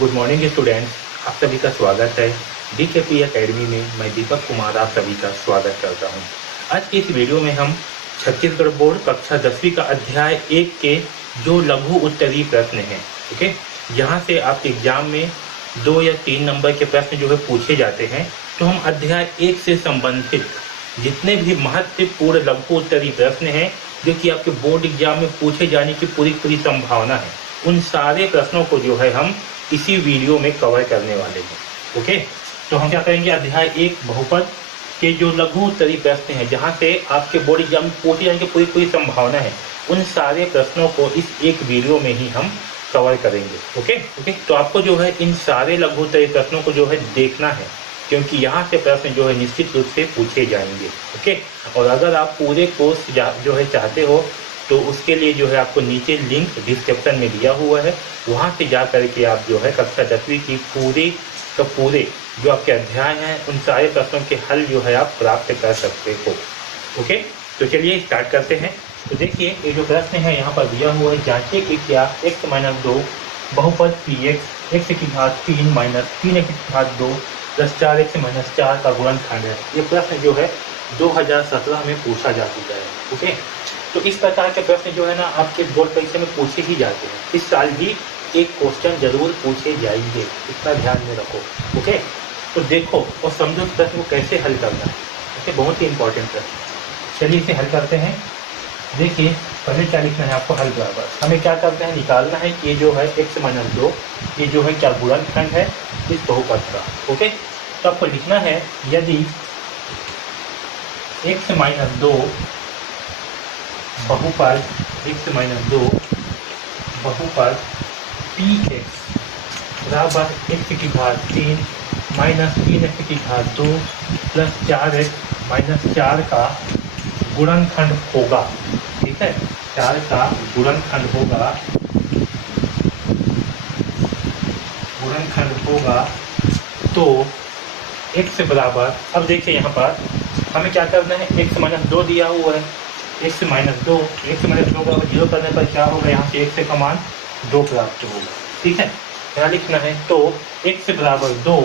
Good morning students, आप सभी का स्वागत है डीकेपी एकेडमी में। मैं दीपक कुमार आप सभी का स्वागत करता हूं। आज की इस वीडियो में हम छत्तीसगढ़ बोर्ड कक्षा 10वीं का अध्याय 1 के जो लघु उत्तरीय प्रश्न हैं, ओके, यहाँ से आपके एग्जाम में 2 या 3 नंबर के प्रश्न जो है पूछे जाते हैं। तो हम अध्याय 1 से संबंधित जितने भी महत्वपूर्ण लघु उत्तरीय प्रश्न हैं जो कि आपके बोर्ड एग्जाम में पूछे जाने की पूरी संभावना है, उन सारे प्रश्नों को जो है हम इसी वीडियो में कवर करने वाले हैं। ओके, तो हम क्या करेंगे, अध्याय 1 बहुपद के जो लघु उत्तरीय प्रश्न हैं जहां से आपके बोर्ड एग्जाम में पूछे जाने की पूरी संभावना है, उन सारे प्रश्नों को इस एक वीडियो में ही हम कवर करेंगे। ओके, तो आपको जो है इन सारे लघु उत्तरीय प्रश्नों को जो है देखना है, क्योंकि यहाँ से प्रश्न जो है निश्चित रूप से पूछे जाएंगे। ओके, और अगर आप पूरे कोर्स जो है चाहते हो तो उसके लिए जो है आपको नीचे लिंक डिस्क्रिप्शन में दिया हुआ है, वहाँ से जा करके आप जो है कक्षा 10वीं की पूरे जो आपके अध्याय हैं उन सारे प्रश्नों के हल जो है आप प्राप्त कर सकते हो। ओके, तो चलिए स्टार्ट करते हैं। तो देखिए, ये जो प्रश्न है यहाँ पर दिया हुआ है, जांचें कि क्या x-2 बहुपद px x की घात 3 माइनस 3x की घात 2 प्लस 4x-4 का गुणनखंड है। ये प्रश्न जो है 2017 में पूछा जा चुका है। ओके, तो इस प्रकार के प्रश्न जो है ना आपके बोर्ड परीक्षा में पूछे ही जाते हैं। इस साल भी एक क्वेश्चन जरूर पूछे जाएंगे, इतना ध्यान में रखो। ओके, तो देखो और समझो प्रश्न को कैसे हल करना है। ओके, बहुत ही इंपॉर्टेंट प्रश्न। चलिए इसे हल करते हैं। देखिए, पहले क्या लिखना है आपको, हल बराबर हमें क्या करते हैं, निकालना है कि ये जो है x-2 ये जो है क्या गुणनखंड है इस बहुपद का। ओके, तो आपको लिखना है यदि x-2 बहुपद x-2 बहुपद px बराबर x की घात 3 माइनस 3x की घात 2 प्लस 4x-4 का गुणनखंड होगा। ठीक है, 4 का गुणनखंड होगा तो x बराबर, अब देखिए यहाँ पर हमें क्या करना है, x-2 दिया हुआ है, x-2 बराबर 0 करने पर क्या होगा, यहाँ से x का मान 2 प्राप्त होगा। ठीक है, यहाँ लिखना है तो x बराबर 2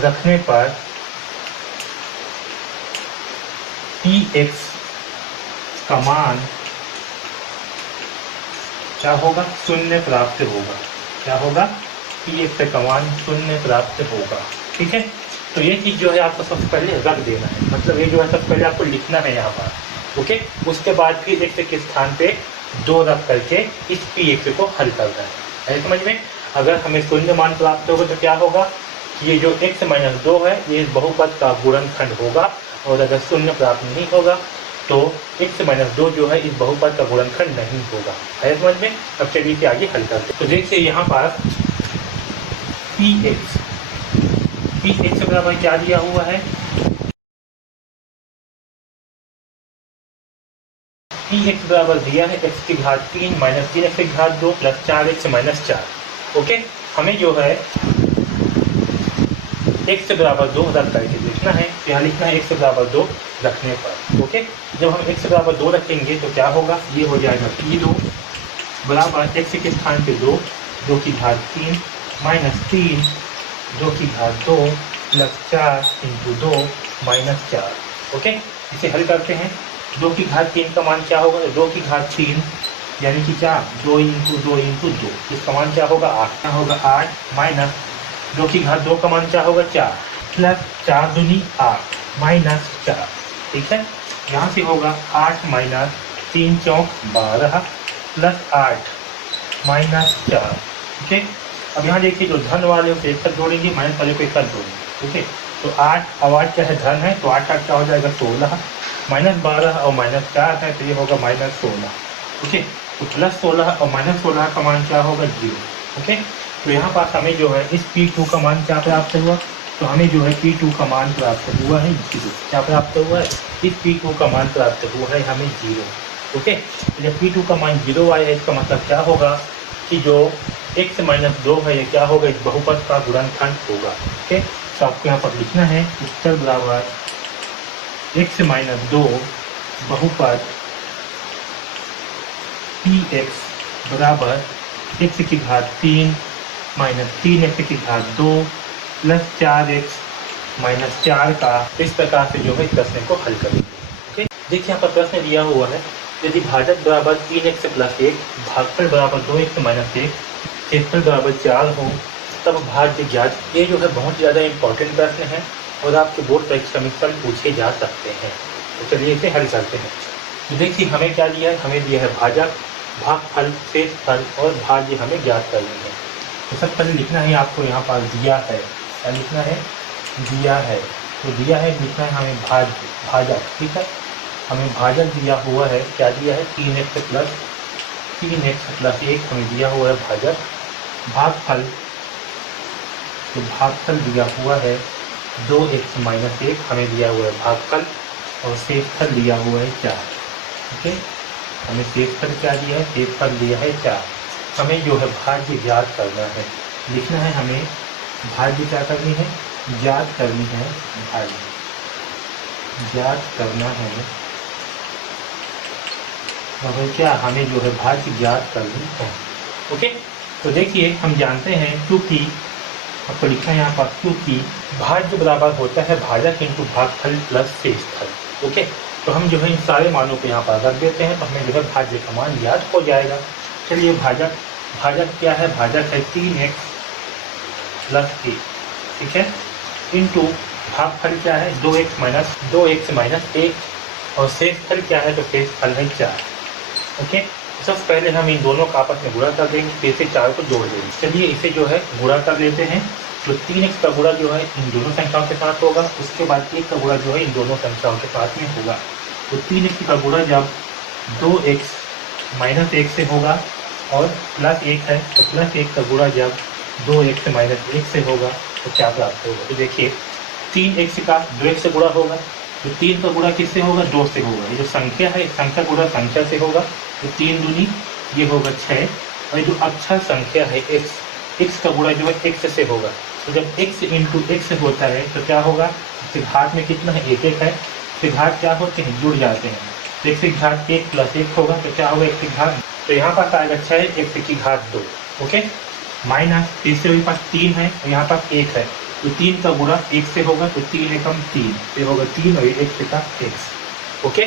रखने पर px का मान क्या होगा, 0 प्राप्त होगा। क्या होगा, px का मान 0 प्राप्त होगा। ठीक है, तो ये चीज़ जो है आपको सबसे पहले रख देना है, मतलब ये जो है सबसे पहले आपको लिखना है यहाँ पर। ओके, उसके बाद फिर x के स्थान पे 2 रख करके इस px को हल करना है समझ में। अगर हमें 0 मान प्राप्त होगा तो क्या होगा कि ये जो x-2 है ये बहुपद का गुणनखंड होगा, और अगर 0 प्राप्त नहीं होगा तो x-2 जो है इस बहुपद का गुणनखंड नहीं होगा। है समझ में। अब चलिए इसे आगे हल करते हैं। तो देखिए यहाँ पर px बराबर क्या दिया हुआ है, px बराबर दिया है x की घात 3 माइनस 3x की घात 2 प्लस 4x-4। ओके, हमें जो है x बराबर 2 रख करके लिखना है। यहाँ लिखना है x बराबर 2 रखने पर। ओके, जब हम x बराबर 2 रखेंगे तो क्या होगा, ये हो जाएगा p2 बराबर x के स्थान पे 2 की घात 3 माइनस 3 2 की घात 2 प्लस 4 इंटू 2 माइनस 4। ओके, इसे हल करते हैं। 2 की घात 3 का मान क्या होगा, 2 की घात 3 यानी कि क्या 2 इंटू 2 इंटू 2, इसका मान क्या होगा 8। क्या होगा 8 माइनस 2 की घात 2 का मान क्या होगा 4 प्लस 4 दूनी 8 माइनस 4। ठीक है, यहाँ से होगा 8 माइनस 3 चौक 12 प्लस 8 माइनस 4। ठीक है, अब यहाँ देखिए जो धन वाले को एक साथ जोड़ेंगे, माइनस वाले को एक साथ जोड़ेंगे। ठीक है, तो 8 और 8 क्या है धन है, तो 8 क्या हो जाएगा 16 माइनस 12 और माइनस 4 है तो ये होगा माइनस 16। ओके, तो प्लस 16 और माइनस 16 का मान क्या होगा 0। ओके, तो यहाँ पास हमें जो है इस P2 का मान क्या प्राप्त हुआ, तो हमें जो है P2 का मान प्राप्त हुआ है 0। क्या प्राप्त हुआ है, इस P2 का मान प्राप्त हुआ है हमें 0। ओके, तो जब P2 का मान 0 आया है इसका मतलब क्या होगा कि जो x-2 है ये क्या होगा, इस बहुपद का गुणनखंड होगा। ओके, तो आपको यहाँ पर लिखना है उत्तर बराबर x-2 बहुपद px बराबर x की घात 3 माइनस 3x की घात 2 प्लस 4x माइनस 4 का। इस प्रकार से जो है इस प्रश्न को हल करेंगे। ओके, देखिए यहाँ पर प्रश्न दिया हुआ है, यदि भाजक बराबर 3x प्लस 1, भागफल बराबर 2x माइनस 1, क्षेत्रफल बराबर 4 हो, तब भाज्य ज्ञात। ये जो है बहुत ज़्यादा इंपॉर्टेंट प्रश्न है और आपके बोर्ड परीक्षा में कल पूछे जा सकते हैं। तो चलिए इसे हल करते हैं। तो देखिए हमें क्या दिया है, हमें दिया है भाजक, भागफल, शेषफल और भाज्य हमें ज्ञात करनी है। तो सबसे पहले लिखना है आपको यहाँ पर दिया है, क्या लिखना है, दिया है। तो दिया है लिखना है हमें भाजक, ठीक है। हमें भाजक दिया हुआ है, क्या दिया है, 3x प्लस 1 हमें दिया हुआ है भाजक। भागफल, तो भागफल दिया हुआ है 2x माइनस 1 हमें दिया हुआ है भागफल, और शेषफल दिया हुआ है 4। ओके, हमें शेषफल क्या दिया है, शेषफल दिया है 4। हमें जो है भाज्य ज्ञात करना है, लिखना है हमें भाज्य क्या करनी है, ज्ञात करनी है, भाज्य ज्ञात करना है। और क्या हमें जो है भाज्य ज्ञात करनी है। ओके, तो देखिए हम जानते हैं क्योंकि आपको लिखना है यहाँ पर, क्योंकि भाज्य बराबर होता है भाजक इंटू भागफल प्लस शेषफल। ओके, तो हम जो है इन सारे मानों को यहाँ पर रख देते हैं, तो हमें जो है भाज्य का मान ज्ञात हो जाएगा। चलिए भाजक क्या है, भाजक है 3x प्लस 1, ठीक है, इंटू भागफल क्या है 2x माइनस 1, और शेषफल क्या है, तो शेषफल है 4। ओके, सबसे पहले हम इन दोनों का आपस में गुणा कर देंगे, फिर से 4 को जोड़ देंगे। चलिए इसे जो है गुणा कर लेते हैं। तो 3x का गुणा जो है इन दोनों संख्याओं के साथ होगा, उसके बाद 1 का गुणा जो है इन दोनों संख्याओं के साथ में होगा। तो 3x का गुणा जब 2x माइनस 1 से होगा और प्लस 1 है, तो प्लस 1 का गुणा जब 2x माइनस 1 से होगा तो क्या प्राप्त होगा। तो देखिए 3x का 2x से गुणा होगा, तो 3 का गुणा किससे होगा, 2 से होगा। ये जो संख्या है, संख्या गुणा संख्या से होगा, तो 3 दूनी ये होगा 6, और जो अक्षर संख्या है x का गुणा जो है x से होगा। तो जब x इंटू x होता है तो क्या होगा, इसके घात में कितना है, 1 है, इसके घात क्या होते हैं, जुड़ जाते हैं। तो x की घात 1 प्लस 1 होगा, तो क्या होगा x की घात, तो यहाँ पास आएगा 6 x की घात 2। ओके, माइनस तीसरे भी पास 3 है और यहाँ पास 1 है, तो 3 का गुणा 1 से होगा, तो 3 एकम 3 से होगा 3 और 1 का x। ओके,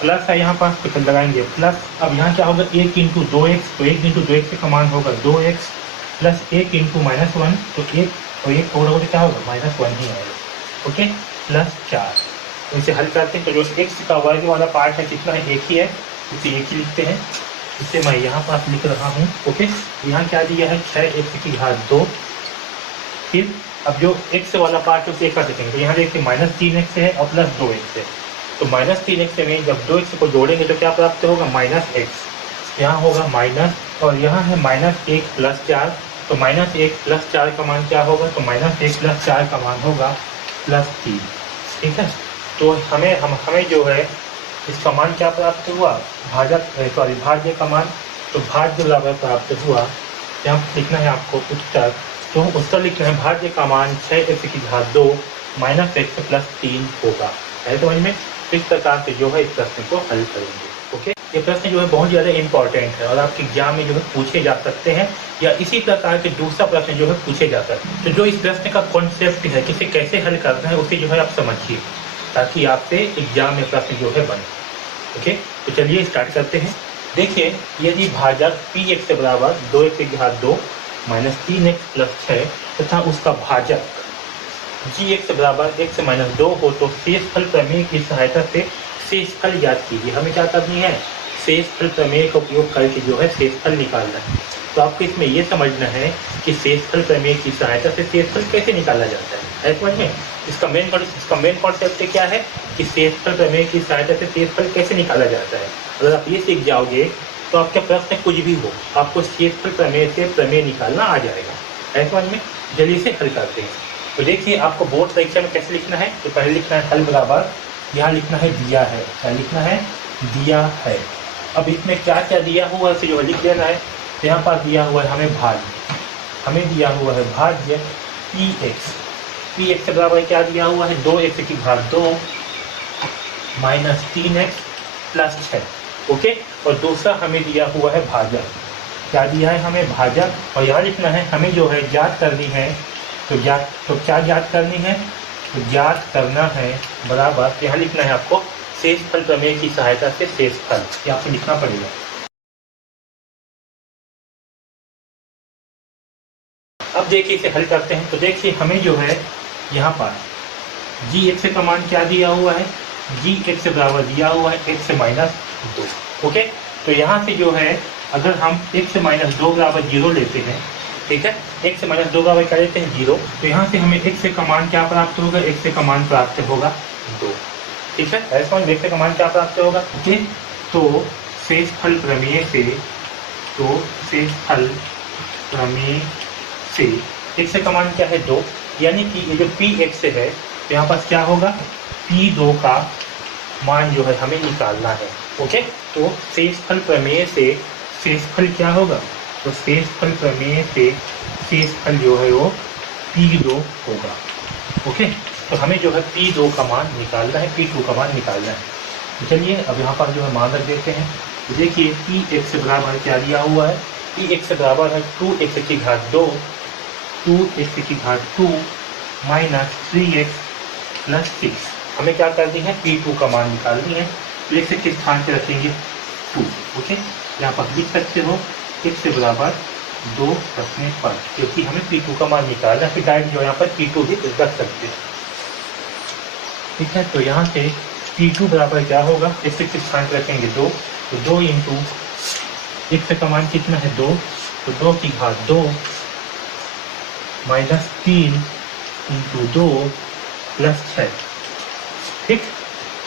प्लस है यहाँ पास, तो लगाएंगे प्लस। अब यहाँ क्या होगा, 1 इंटू 2x, तो 1 इंटू 2x का मान होगा 2x, प्लस 1 इंटू माइनस 1, तो 1 और 1 का होगा, तो क्या होगा, माइनस 1 ही आएगा। Okay, plus 4। तो इसे हल करते हैं, तो जो x का वर्ग वाला पार्ट है कितना है, 1 ही है, इसे 1 ही लिखते हैं। इसे मैं यहाँ पास लिख रहा हूँ। ओके, यहाँ क्या दिया है, 6x की घात 2। फिर अब जो x वाला पार्ट है उसे एक कर देखेंगे, तो यहाँ देखते हैं माइनस 3x है और प्लस 2x है, तो माइनस 3x में जब 2x को जोड़ेंगे तो क्या प्राप्त होगा, माइनस x। यहाँ होगा माइनस, और यहाँ है माइनस 1 प्लस 4, तो माइनस 1 प्लस 4 का मान क्या होगा, तो माइनस 1 प्लस 4 का मान होगा प्लस 3। ठीक है, तो हमें जो है इसका मान क्या प्राप्त हुआ, भाज्य का मान। तो भाज्य बराबर प्राप्त हुआ, यहाँ लिखना है आपको उत्तर। तो उत्तर लिखना है भाज्य का मान 6x की घात 2 माइनस x प्लस 3 होगा। है समझ में, इस प्रकार से जो है इस प्रश्न को हल करेंगे। ओके, ये प्रश्न जो है बहुत ज़्यादा इंपॉर्टेंट है और आपके एग्जाम में जो है पूछे जा सकते हैं, या इसी प्रकार के दूसरा प्रश्न जो है पूछे जा सकते हैं। तो जो इस प्रश्न का कॉन्सेप्ट है, किसे कैसे हल करना है, उसे जो है आप समझिए, ताकि आपसे एग्जाम में प्रश्न जो है बने। ओके, तो चलिए स्टार्ट करते हैं। देखिए, यदि भाजक px के बराबर 2x की घात 2 माइनस 3x प्लस 6 तथा उसका भाजक gx के बराबर x माइनस 2 हो, तो शेषफल प्रमेय की सहायता से शेषफल ज्ञात कीजिए। हमें क्या करनी है, शेषफल प्रमेय का उपयोग करके जो है शेषफल निकालना है। तो आपको इसमें यह समझना है कि शेषफल प्रमेय की सहायता से शेषफल कैसे निकाला जाता है। समझ में, इसका मेन कॉन्सेप्ट क्या है कि शेषफल प्रमेय की सहायता से शेषफल कैसे निकाला जाता है। अगर आप ये सीख जाओगे तो आपके प्रश्न कुछ भी हो, आपको शेषफल प्रमेय से प्रमेय निकालना आ जाएगा। समझ में, जल्दी से हल करते हैं। तो देखिए, आपको बोर्ड परीक्षा में कैसे लिखना है, तो पहले लिखना है हल बराबर, यहाँ लिखना है दिया है, क्या लिखना है, दिया है। अब इसमें क्या क्या दिया हुआ है इसे जो लिख देना है। तो यहाँ पर दिया हुआ है हमें भाज्य, हमें दिया हुआ है भाज्य px के बराबर क्या दिया हुआ है, 2x की घात 2 माइनस 3x प्लस 6। ओके, और दूसरा हमें दिया हुआ है भाजक क्या दिया है हमें, भाजक, और यहाँ लिखना है हमें जो है ज्ञात करनी है, तो क्या ज्ञात करनी है, तो ज्ञात करना है बराबर, यहाँ लिखना है आपको शेषफल प्रमेय की सहायता से शेषफल, ये आपको लिखना पड़ेगा। अब देखिए इसे हल करते हैं, तो देखिए हमें जो है यहाँ पर जी एक्स का मान क्या दिया हुआ है, जी एक्स बराबर दिया हुआ है एक्स माइनस 2। ओके, तो यहाँ से जो है अगर हम एक्स माइनस 2 बराबर 0 लेते हैं, ठीक है, एक्स माइनस 2 बराबर क्या लेते हैं 0, तो यहाँ से हमें एक्स का मान क्या प्राप्त होगा, एक्स का मान प्राप्त होगा 2। ठीक है, ऐसा एक्स का मान क्या प्राप्त होगा। ओके, तो शेषफल प्रमेय से, तो शेषफल प्रमेय से एक्स का मान क्या है 2, यानी कि ये जो पी एक्स है, तो यहाँ पास क्या होगा, P2 का मान जो है हमें निकालना है। ओके, तो शेषफल प्रमेय से शेषफल क्या होगा, तो शेषफल प्रमेय से शेषफल जो है वो P2 होगा। ओके, तो हमें जो है P2 का मान निकालना है, P2 का मान निकालना है। तो चलिए अब यहाँ पर जो है मान रख देते हैं। तो देखिए पी एक्स बराबर क्या दिया हुआ है, पी एक्स बराबर है 2x की घात 2, 2x की घात 2 माइनस 3x प्लस 6। हमें क्या करनी है, P2 का मान निकालनी है। तो x के स्थान पे रखेंगे 2। ओके, यहाँ पर लिख सकते हो x बराबर 2 रखने पर, क्योंकि हमें P2 का मान निकालना है, फिर डायरेक्ट जो यहाँ पर P2 भी रख सकते हैं। ठीक है, तो यहाँ से P2 बराबर क्या होगा, x के स्थान पे रखेंगे 2, तो 2 इंटू x का मान कितना है 2, तो 2 की घात 2 माइनस 3 इंटू 2 प्लस 6। ठीक,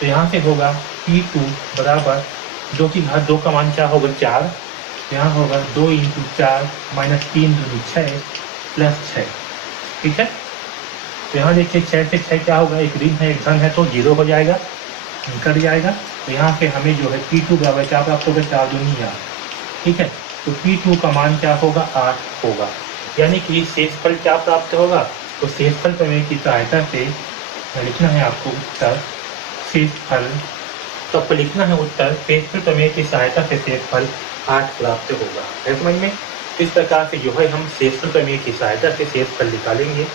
तो यहाँ से होगा P2 बराबर 2 की घात 2 का मान क्या होगा 4, यहाँ होगा 2 इंटू 4 माइनस 3 दूनी 6 प्लस 6। ठीक है, तो यहाँ देखिए 6 से 6 क्या होगा, एक ऋण है एक धन है, तो 0 हो जाएगा, कट जाएगा। तो यहाँ से हमें जो है P2 बराबर क्या प्राप्त होगा, 4 दूनी 8। ठीक है, तो P2 का मान क्या होगा, 8 होगा, यानी कि शेषफल क्या प्राप्त होगा, तो शेषफल प्रमेय की सहायता से लिखना है आपको उत्तर शेषफल, तो आपको लिखना है उत्तर शेषफल प्रमेय की सहायता से शेषफल 8 प्राप्त होगा। है समझ में, इस प्रकार से जो है हम शेषफल प्रमेय की सहायता से शेषफल निकालेंगे।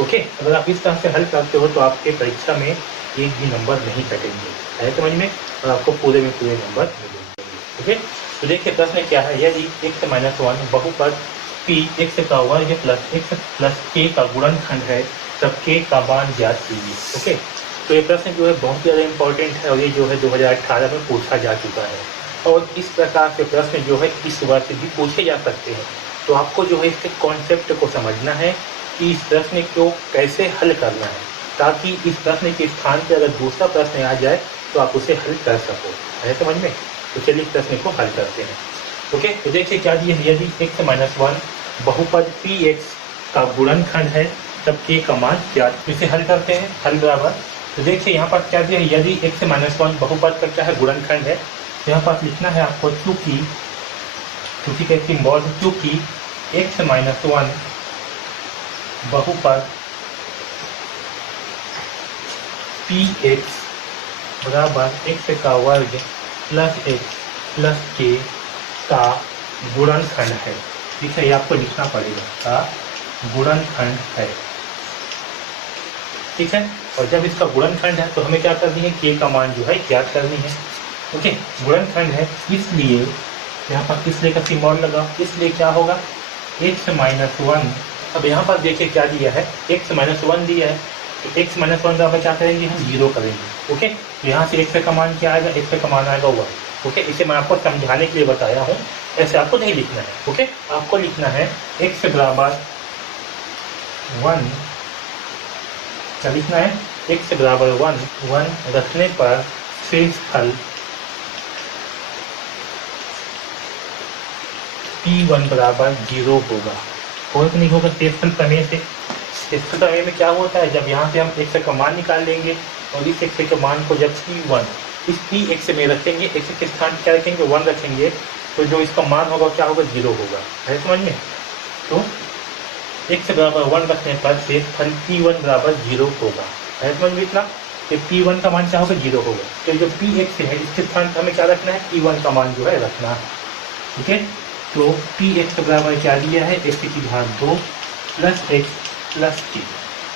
ओके, अगर आप इस तरह से हल करते हो तो आपके परीक्षा में एक भी नंबर नहीं कटेंगे। है समझ में, और आपको पूरे में पूरे नंबर मिलेंगे। ओके, तो देखिए प्रश्न क्या है, यदि x माइनस 1 बहुपद p x का वर्ग प्लस x प्लस k का गुणनखंड है तब k का मान ज्ञात कीजिए। ओके, तो ये प्रश्न जो है बहुत ज़्यादा इंपॉर्टेंट है, और ये जो है 2018 में पूछा जा चुका है, और इस प्रकार के प्रश्न जो है इस वर्ष भी पूछे जा सकते हैं। तो आपको जो है इसके कॉन्सेप्ट को समझना है कि इस प्रश्न को कैसे हल करना है, ताकि इस प्रश्न के स्थान पर अगर दूसरा प्रश्न आ जाए तो आप उसे हल कर सको। है समझ में, तो चलिए प्रश्न को हल करते हैं। ओके, तो देखिए क्या दिए, यदि x माइनस 1 बहुपद px का गुणनखंड है तब k का मान ज्ञात। इसे हल करते हैं, हल बराबर, तो देखिए यहाँ पर क्या दिया, यदि x माइनस 1 बहुपद का क्या है, गुणनखंड है, तो यहाँ पर लिखना है आपको चूँकि कैसी मॉड, चूँकि x माइनस 1 बहुपद px बराबर x का वर्ग प्लस x प्लस k का गुणनखंड है। ठीक है, ये आपको लिखना पड़ेगा, का गुणनखंड है। ठीक है, और जब इसका गुणनखंड है तो हमें क्या करनी है, k का मान जो है ज्ञात करनी है। ओके, गुणनखंड है, इसलिए यहाँ पर इसलिए का सिंबल लगा, इसलिए क्या होगा x माइनस 1। अब यहाँ पर देखिए क्या दिया है, x माइनस 1 दिया है, तो x माइनस 1 का हम क्या करेंगे, हम 0 करेंगे। ओके, तो यहाँ से x का मान क्या आएगा, x का मान आएगा 1। ओके, इसे मैं आपको समझाने के लिए बताया हूँ, ऐसे आपको नहीं लिखना है। ओके, आपको लिखना है x बराबर 1, क्या लिखना है, x बराबर 1 रखने पर शेषफल P1 बराबर 0 होगा। कोई नहीं होगा शेषफल प्रमेय से। शेषफल प्रमेय में क्या होता है, जब यहाँ से हम x का मान निकाल लेंगे और इस x के मान को जब P1 इस Px में रखेंगे, x के स्थान क्या रखेंगे, 1 रखेंगे, तो जो इसका मान होगा क्या होगा, 0 होगा। है समझ में, तो x बराबर 1 रखने पर शेषफल P1 बराबर 0 होगा। है समझ में, इतना कि P1 का मान क्या होगा, 0 होगा। तो जो Px है इसके स्थान पर हमें क्या रखना है, P1 का मान जो है रखना है। ठीक है, तो पी एक्स बराबर क्या दिया है, एक्स की घात 2 प्लस एक्स प्लस टी।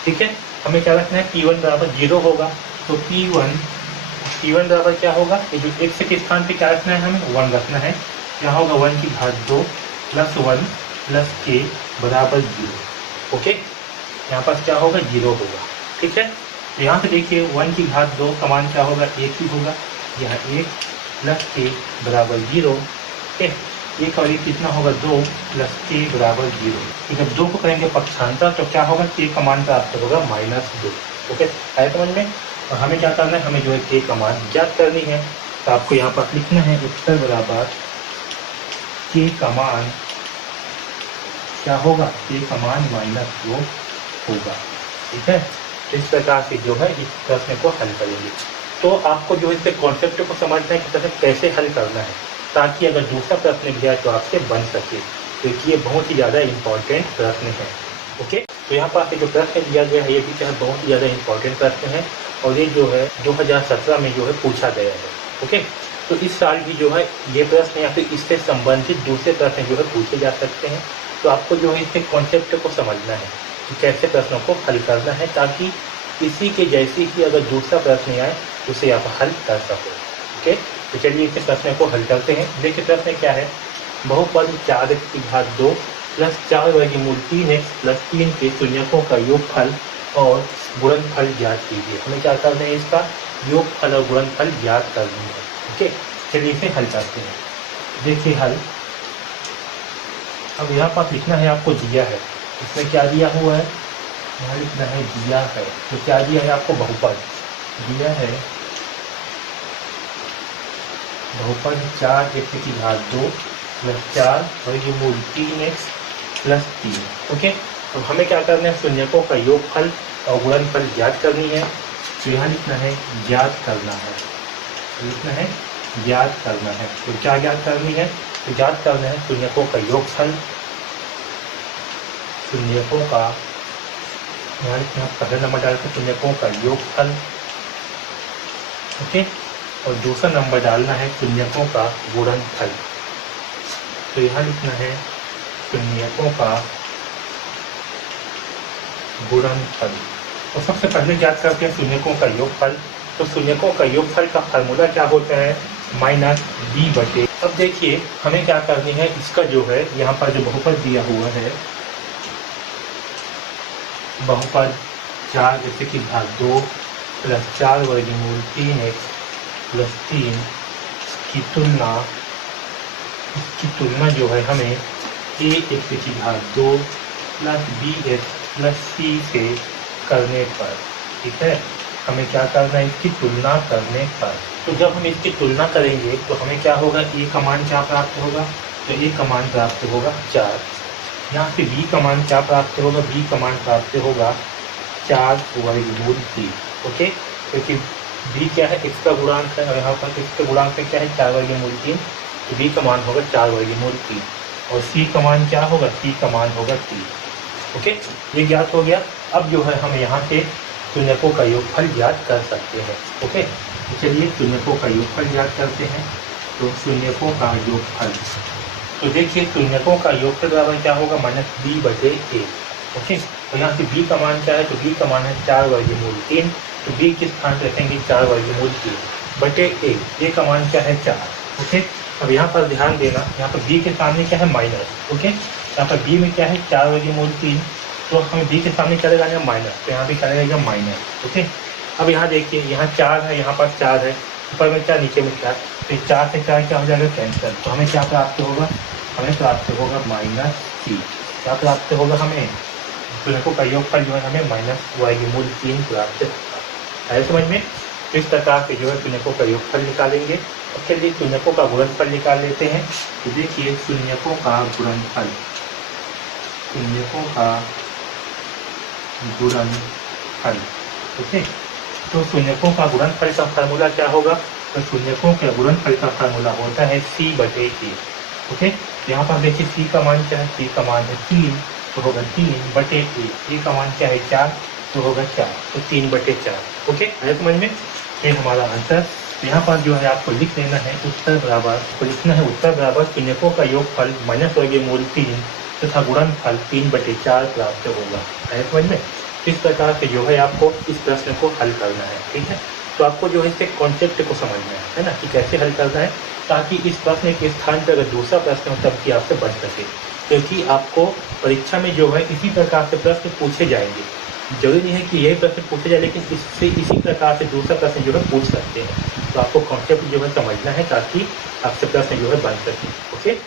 ठीक है, हमें क्या रखना है, P1 बराबर 0 होगा, तो P1 बराबर क्या होगा, ये जो एक्स के स्थान पे क्या रखना है, हमें 1 रखना है। यहाँ होगा 1 की घात 2 प्लस 1 प्लस के बराबर 0। ओके, यहाँ पास क्या होगा, 0 होगा। ठीक है, तो यहाँ से देखिए 1 की घात 2 का मान क्या होगा, 1 ही होगा। यह 1 प्लस के बराबर 0। ओके, एक और एक कितना होगा, 2 प्लस के बराबर 0। तो जब 2 को करेंगे पक्षांतर तो क्या होगा, के का मान प्राप्त होगा -2। ओके, आया समझ में। और हमें क्या करना है, हमें जो है के का मान ज्ञात करनी है। तो आपको यहाँ पर लिखना है उत्तर बराबर के का मान क्या होगा, के का मान -2 होगा। ठीक है, इस प्रकार से जो है इस प्रश्न को हल करेंगे। तो आपको जो इसके कॉन्सेप्ट को समझना है कि प्रश्न कैसे हल करना है, ताकि अगर दूसरा प्रश्न भी आए तो आपसे बन सके, क्योंकि ये बहुत ही ज़्यादा इम्पोर्टेंट प्रश्न है। ओके, तो यहाँ पर जो प्रश्न दिया गया है ये भी जो है बहुत ही ज़्यादा इम्पोर्टेंट प्रश्न है, और ये जो है 2017 में जो है पूछा गया है। ओके, तो इस साल भी जो है ये प्रश्न या फिर इससे संबंधित दूसरे प्रश्न जो है पूछे जा सकते हैं। तो आपको जो है इसके कॉन्सेप्ट को समझना है कि कैसे प्रश्नों को हल करना है, ताकि इसी के जैसे ही अगर दूसरा प्रश्न आए उसे आप हल कर सको। ओके, तो चलिए इस प्रश्न को हल करते हैं। देखिए प्रश्न क्या है, बहुपद 4x की घात 2 प्लस 4 वर्गमूल 3x प्लस 3 के शून्यकों का योगफल और गुणनफल ज्ञात कीजिए। हमें क्या करना है, इसका योगफल और गुणनफल ज्ञात करना है। ओके, चलिए इसे हल करते हैं। देखिए हल, अब यहाँ पर लिखना है, आपको दिया है, इसमें क्या दिया हुआ है, यहाँ लिखना है दिया है। तो क्या दिया है आपको, बहुपद दिया है, बहुपद 4x की घात 2 प्लस 4 वर्गमूल 3x प्लस 3। ओके, तो हमें क्या करना है, शून्यकों का योगफल और गुणनफल ज्ञात करनी है। तो यहाँ लिखना है ज्ञात करना है, लिखना है ज्ञात करना है। तो क्या ज्ञात करनी है, तो ज्ञात करना है शून्यकों का योगफल, शून्यकों का, यहाँ लिखना है पहला नंबर डालकर शून्यकों का योगफल। ओके, और दूसरा नंबर डालना है शून्यकों का गुणनफल। तो यहाँ लिखना है शून्यकों का गुणनफल। तो सबसे पहले ज्ञात करते हैं शून्यकों का योगफल। तो शून्यकों का योगफल का फार्मूला क्या होता है, -b/। अब देखिए हमें क्या करनी है, इसका जो है यहाँ पर जो बहुपद दिया हुआ है, बहुपद 4x की घात 2 प्लस 4 वर्गमूल 3x प्लस 3 की तुलना जो है हमें ax की घात 2 प्लस bx प्लस c से करने पर, ठीक है, हमें क्या करना है, इसकी तुलना करने पर। तो जब हम इसकी तुलना करेंगे तो हमें क्या होगा, a का मान क्या प्राप्त होगा, तो a का मान प्राप्त होगा 4। यहाँ से b का मान क्या प्राप्त होगा, b का मान प्राप्त होगा 4 वर्गमूल 3। ओके, क्योंकि b क्या है, x का गुणांक है, और यहाँ पर x का गुणांक क्या है 4 वर्गमूल 3, तो b का मान होगा 4 वर्गमूल 3, और c का मान क्या होगा, c का मान होगा 3। ओके, ये ज्ञात हो गया। अब जो है हम यहाँ से शून्यकों का योगफल ज्ञात कर सकते हैं। ओके, तो चलिए शून्यकों का योगफल ज्ञात करते हैं। तो शून्यकों का योगफल, तो देखिए शून्यकों का योगफल बराबर क्या होगा, -b/a। ओके, तो यहाँ से b का मान क्या है, तो b का मान है 4 वर्गमूल 3, तो b के स्थान पर रखेंगे 4 वर्गमूल 3/a। a का मान क्या है 4। ओके, अब यहाँ पर ध्यान देना, यहाँ पर b के सामने क्या है, माइनस। ओके, यहाँ पर b में क्या है 4 वर्गमूल 3, तो हमें b के सामने क्या लगाना है, माइनस, तो यहाँ भी क्या लगेगा, माइनस। ओके, अब यहाँ देखिए, यहाँ 4 है, यहाँ पर 4 है, ऊपर में 4 नीचे में 4, तो 4 से 4 क्या हो जाएगा, कैंसिल। तो हमें क्या प्राप्त होगा, हमें प्राप्त होगा -c। क्या प्राप्त होगा, हमें शून्यकों का योगफल जो है हमें -वर्गमूल 3 प्राप्त होगा। है समझ में। तो इस प्रकार से जो है शून्यकों का योगफल निकालेंगे। अब चलिए शून्यकों का गुणनफल निकाल लेते हैं। तो देखिए शून्यकों का गुणनफल, शून्यकों का गुणनफल। ओके, तो शून्यकों का गुणनफल का फार्मूला क्या होगा, तो शून्यकों के गुणनफल का फार्मूला होता है c/a। ओके, यहाँ पर देखिए c का मान क्या है, c का मान है 3, तो होगा 3/a। a का मान क्या है 4, तो होगा 4, तो 3/4। ओके, है समझ में। फिर हमारा आंसर तो यहाँ पर जो है आपको लिख लेना है उत्तर बराबर, तो लिखना है उत्तर बराबर पिनकों का योगफल माइनस वर्गमूल 3 तथा गुणनफल 3/4 प्राप्त होगा। है समझ में? इस प्रकार से जो है आपको इस प्रश्न को हल करना है। ठीक है, तो आपको जो है इसके कॉन्सेप्ट को समझना है ना, कि कैसे हल करना है, ताकि इस प्रश्न के स्थान पर अगर दूसरा प्रश्न हो तब कि आपसे बच सके, क्योंकि आपको परीक्षा में जो है इसी प्रकार से प्रश्न पूछे जाएंगे। जरूरी नहीं है कि यही प्रश्न पूछे जाए, लेकिन इससे इसी प्रकार से दूसरा प्रश्न जो है पूछ सकते हैं। तो आपको कॉन्सेप्ट जो है समझना है, ताकि आपसे प्रश्न जो है बन सके। ओके,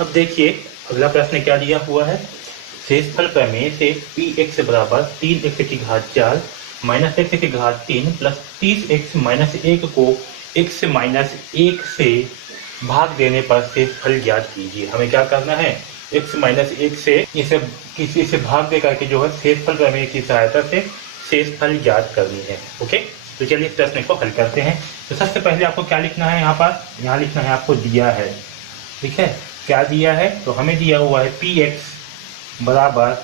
अब देखिए अगला प्रश्न क्या दिया हुआ है। शेषफल प्रमेय से px बराबर 3x की घात 4 माइनस x की घात 3 प्लस 30x माइनस 1 को x माइनस 1 से भाग देने पर शेषफल ज्ञात कीजिए। हमें क्या करना है, x माइनस 1 से इसे किसी से भाग दे करके जो है शेषफल प्रमेय की सहायता से शेषफल ज्ञात करनी है। ओके, तो चलिए इस प्रश्न को हल करते हैं। तो सबसे पहले आपको क्या लिखना है, यहाँ लिखना है आपको दिया है। ठीक है, क्या दिया है, तो हमें दिया हुआ है px बराबर,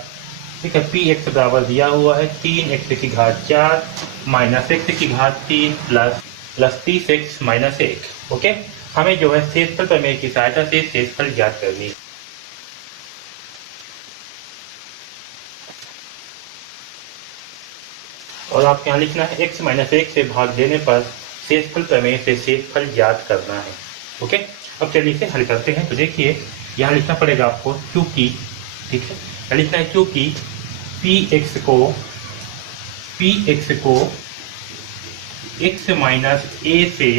ठीक है, px बराबर दिया हुआ है 3x की घात 4 माइनस x की घात 3 प्लस 30x माइनस 1। ओके, हमें जो है शेषफल प्रमेय की सहायता से शेषफल ज्ञात करनी है। और आपको यहाँ लिखना है x माइनस 1 से भाग देने पर शेषफल प्रमेय से शेषफल ज्ञात करना है। ओके, अब चलिए इसे हल करते हैं। तो देखिए यहाँ लिखना पड़ेगा आपको क्योंकि, ठीक है, यहाँ लिखना है क्योंकि px को x माइनस a से,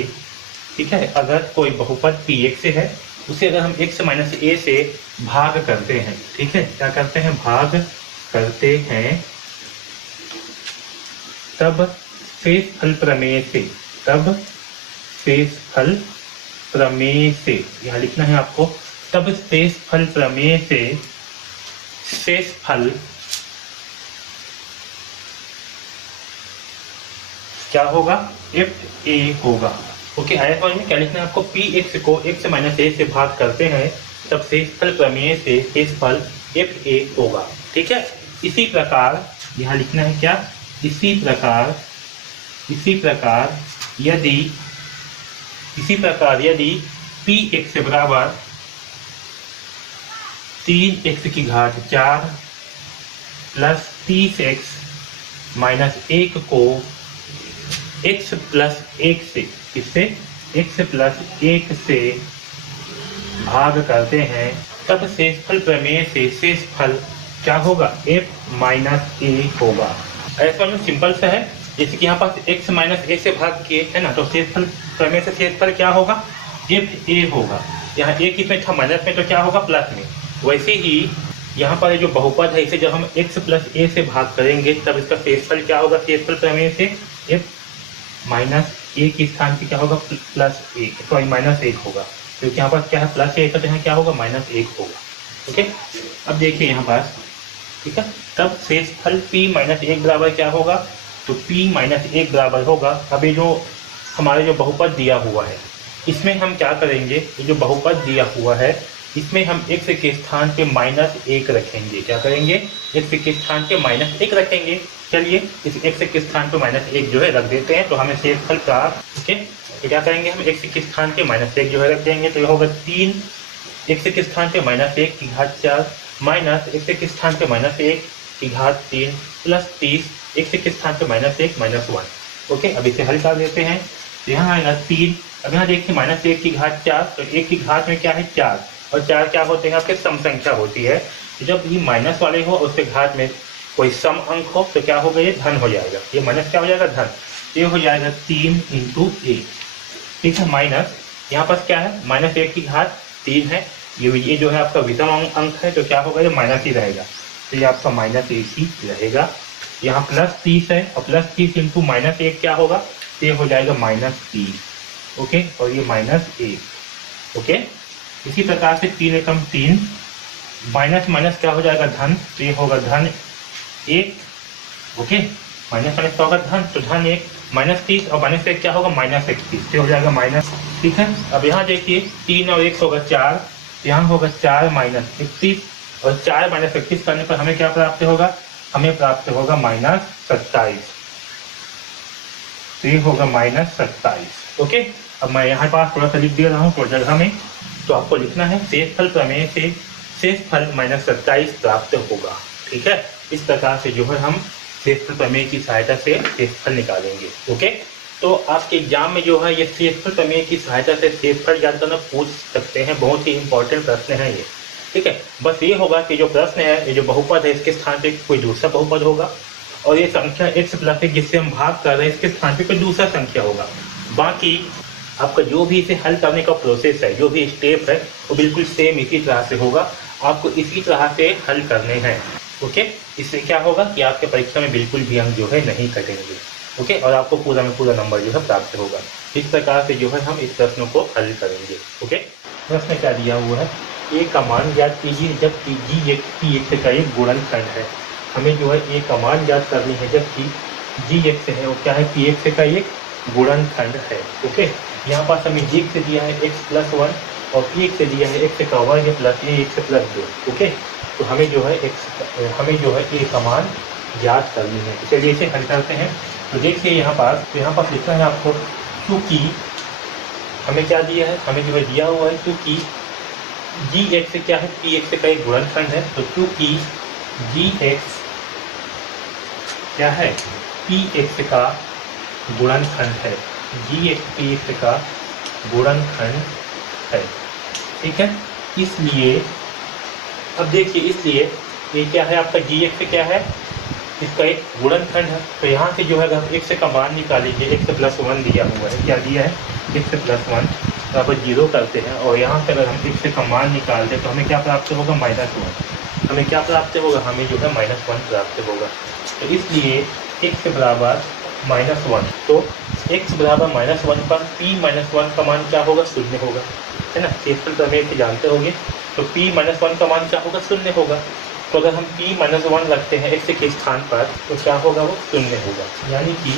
ठीक है, अगर कोई बहुपद px है उसे अगर हम x माइनस a से भाग करते हैं, ठीक है, क्या करते हैं, भाग करते हैं, तब शेषफल प्रमेय से, यहाँ लिखना है आपको, तब शेषफल प्रमेय से शेषफल क्या होगा, fa होगा। ओके, आया समझ में? क्या लिखना है आपको, px को x माइनस a से भाग करते हैं तब शेषफल प्रमेय से शेषफल fa होगा। ठीक है, इसी प्रकार यहाँ लिखना है क्या, इसी प्रकार यदि px बराबर 3x की घात 4 प्लस 30x माइनस 1 को x प्लस 1 से, किससे, x प्लस 1 से भाग करते हैं, तब शेषफल प्रमेय से शेषफल क्या होगा, f माइनस a होगा। ऐसा में सिंपल सा है, जैसे कि यहाँ पास x माइनस a से भाग किए है ना, तो शेषफल प्रमेय से शेषफल क्या होगा, fa होगा। यहाँ a किसमें था, माइनस में, तो क्या होगा, प्लस में। वैसे ही यहाँ पर जो बहुपद है इसे जब हम x प्लस a से भाग करेंगे तब इसका शेषफल क्या होगा, शेषफल प्रमेय से f माइनस a के स्थान पे क्या होगा, प्लस 1, सॉरी माइनस 1 होगा, क्योंकि यहाँ पास क्या है, प्लस 1 है, तो यहाँ क्या होगा, माइनस 1 होगा। ओके, अब देखिए यहाँ पास, ठीक है, तब शेषफल p माइनस 1 बराबर क्या होगा, तो p माइनस 1 बराबर होगा, अभी जो हमारे जो बहुपद दिया हुआ है इसमें हम क्या करेंगे, ये जो बहुपद दिया हुआ है इसमें हम x के स्थान पे माइनस 1 रखेंगे। क्या करेंगे, x के स्थान पे माइनस 1 रखेंगे। चलिए इस x के स्थान पे माइनस 1 जो है रख देते हैं, तो हमें शेषफल प्राप्त। ओके, तो क्या करेंगे, हम x के स्थान पे माइनस 1 जो है रख देंगे, तो यह होगा 3 x के स्थान पे माइनस 1 की घात 4 माइनस x के स्थान पे माइनस 1 की घात 3 प्लस 30 x के स्थान पे माइनस 1 माइनस 1। ओके, अब इसे हल कर देते हैं, तो यहाँ आएगा 3। अब यहाँ देखिए माइनस 1 की घात 4, तो 1 की घात में क्या है, 4, और 4 क्या होते हैं आपके, सम संख्या होती है। जब ये माइनस वाले हो और उसके घात में कोई सम अंक हो तो क्या होगा, ये धन हो जाएगा, ये माइनस क्या हो जाएगा, धन। ये हो जाएगा 3 × a, ठीक है, माइनस यहाँ पर क्या है, माइनस 1 की घात 3 है, ये जो है आपका विषम अंक है, तो क्या होगा, ये माइनस ही रहेगा, तो ये आपका माइनस 1 ही रहेगा। यहाँ प्लस 30 है, और प्लस 30 × माइनस 1 क्या होगा, ये हो जाएगा माइनस 3। ओके, और ये माइनस 1। ओके, इसी प्रकार से 3 एकम 3, माइनस माइनस क्या हो जाएगा, धन, तो ये होगा धन 1। ओके, माइनस माइनस क्या होगा, धन, तो धन 1, माइनस 30 और माइनस 1 क्या होगा, माइनस 31, तो हो जाएगा माइनस। ठीक है, अब यहाँ देखिए 3 और 1 होगा 4, यहाँ होगा 4 माइनस 31, और 4 माइनस 31 करने पर हमें क्या प्राप्त होगा, हमें प्राप्त होगा माइनस 27। तो ये होगा -27। ओके, अब मैं यहाँ पास थोड़ा सा लिख दे रहा हूँ तो जगह में, तो आपको लिखना है शेषफल प्रमेय से शेषफल -27 प्राप्त होगा। ठीक है, इस प्रकार से जो है हम शेषफल प्रमेय की सहायता से शेषफल निकालेंगे। ओके, तो आपके एग्जाम में जो है ये शेषफल प्रमेय की सहायता से शेषफल याद करना पूछ सकते हैं, बहुत ही इंपॉर्टेंट प्रश्न है ये। ठीक है, बस ये होगा कि जो प्रश्न है, ये जो बहुपद है इसके स्थान पे कोई दूसरा बहुपद होगा, और ये संख्या x प्लस एक जिससे हम भाग कर रहे हैं इसके स्थान पे कोई दूसरा संख्या होगा। बाकी आपका जो भी इसे हल करने का प्रोसेस है, जो भी स्टेप है, वो बिल्कुल सेम इसी तरह से होगा, आपको इसी तरह से हल करने हैं। ओके, इससे क्या होगा कि आपके परीक्षा में बिल्कुल भी अंक जो है नहीं कटेंगे। ओके, और आपको पूरा में पूरा नंबर जो है प्राप्त होगा। इस प्रकार से जो है हम इस प्रश्न को हल करेंगे। ओके, प्रश्न क्या दिया हुआ है, ए का मान ज्ञात कीजिए जबकि g का एक गुणनखंड है। हमें जो है ए का मान ज्ञात करनी है जबकि g है वो क्या है, p का एक गुणनखंड है। ओके, यहाँ पास हमें g से दिया है x + 1 और p से दिया है x का वर्ग प्लस a x + 2। ओके, तो हमें जो है a का मान ज्ञात करनी है। चलिए इसे हल करते हैं। तो देखिए यहाँ पास लिखना है आपको, क्योंकि हमें क्या दिया है, हमें जो है दिया हुआ है क्योंकि g क्या है, p का एक गुणनखंड है। तो क्योंकि g क्या है, p का गुणनखंड है, g p का गुणनखंड है। ठीक है, इसलिए अब देखिए, इसलिए ये क्या है आपका g क्या है, इसका एक गुणनखंड है। तो यहाँ से जो है अगर हम x का मान निकालेंगे, x + 1 दिया हुआ है, क्या दिया है, x + 1 बराबर 0 करते हैं, और यहाँ से अगर हम x का मान निकालते हैं तो हमें क्या प्राप्त होगा, -1। हमें क्या प्राप्त होगा, हमें जो है -1 प्राप्त होगा। तो इसलिए x बराबर -1, तो x बराबर -1 पर p-1 का मान क्या होगा, 0 होगा, है ना। शेषफल प्रमेय से जानते होंगे, तो p-1 का मान क्या होगा, 0 होगा। तो अगर हम p-1 रखते हैं x के स्थान पर तो क्या होगा, वो 0 होगा, यानी कि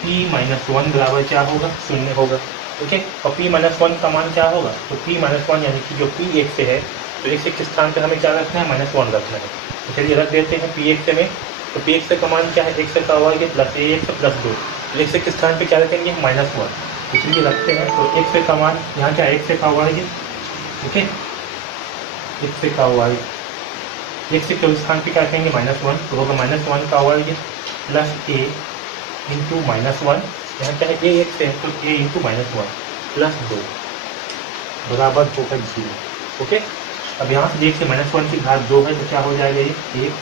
p-1 बराबर क्या होगा, 0 होगा। ओके, और p-1 का मान क्या होगा, तो p-1 यानी कि जो p है, तो x के स्थान पर हमें क्या रखना है, -1 रखना है। तो चलिए रख देते हैं p में। तो p का मान क्या है, x का वर्ग प्लस ax + 2। तो x के स्थान पे क्या रखेंगे, -1। इसलिए रखते हैं, तो x का मान यहाँ क्या है, x का वर्ग। ओके, x का वर्ग, x के स्थान पे क्या रखेंगे, -1, तो होगा -1 का वर्ग प्लस a इंटू -1, यहाँ क्या है ax है, तो a इंटू -1 प्लस 2 बराबर होगा 0। ओके, अब यहाँ से देखिए -1 की घात 2 है, तो क्या हो जाएगा, ये 1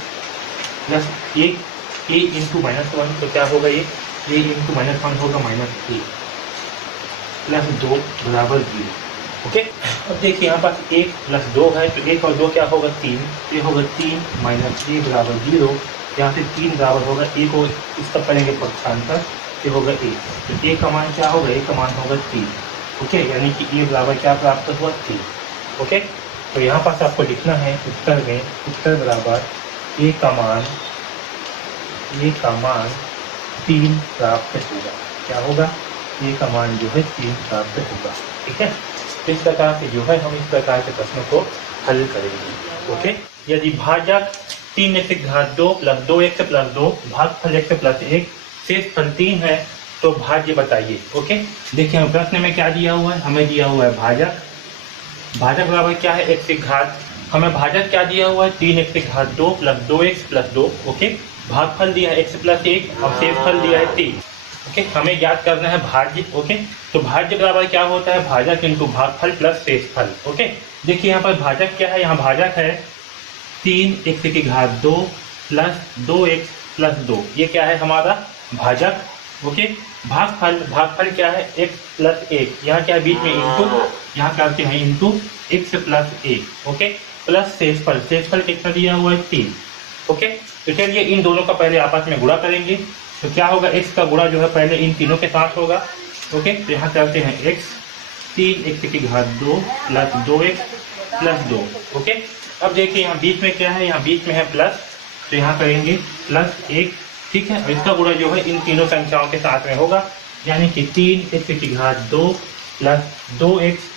प्लस a इंटू -1, तो क्या होगा, ये a इंटू -1 होगा -1 प्लस 2 बराबर 0। ओके, अब देखिए यहाँ पास 1 + 2 है, तो 1 और 2 क्या होगा, 3, ये होगा 3 - a बराबर 0। यहाँ से 3 बराबर होगा, a को इसका करेंगे पक्षांतर, ये होगा a। तो a का मान क्या होगा, a का मान होगा 3। ओके, यानी कि a बराबर क्या प्राप्त हुआ, 3। ओके, तो यहाँ पास आपको लिखना है उत्तर में, उत्तर बराबर a का मान 3 प्राप्त होगा। क्या होगा, a का मान जो है 3 प्राप्त होगा। ठीक है, तो इस प्रकार से जो है हम इस प्रकार के प्रश्नों को हल करेंगे। ओके, यदि भाजक 3x की घात 2 प्लस 2x + 2 भागफल x + 1 शेषफल 3 है, तो भाज्य बताइए। ओके, देखिए हम प्रश्न में क्या दिया हुआ है, हमें दिया हुआ है भाजक बराबर क्या है, x की घात, हमें भाजक क्या दिया हुआ है, 3x की घात 2 प्लस 2x + 2। ओके, भागफल दिया है x + 1 और शेषफल दिया है 3। ओके, हमें याद करना है भाज्य। ओके, तो भाज्य बराबर क्या होता है, भाजक इंटू भागफल प्लस शेषफल। ओके, देखिए यहाँ पर भाजक क्या है, यहाँ भाजक है 3x की घात 2 प्लस 2x + 2, ये क्या है हमारा भाजक। ओके, भागफल क्या है, x + 1, यहाँ क्या है बीच में इंटू, यहाँ करते हैं इंटू x + 1। ओके, प्लस शेषफल कितना दिया हुआ है, 3। ओके, तो चलिए इन दोनों का पहले आपस में गुणा करेंगे, तो क्या होगा, x का गुणा जो है पहले इन तीनों के साथ होगा। ओके, तो यहाँ करते हैं x, 3x की घात 2 प्लस 2x + 2। ओके, अब देखिए यहाँ बीच में क्या है, यहाँ बीच में है प्लस, तो यहाँ करेंगे +1। ठीक है, और इसका गुणा जो है इन तीनों संख्याओं के साथ में होगा, यानी कि 3x की घात 2 प्लस 2x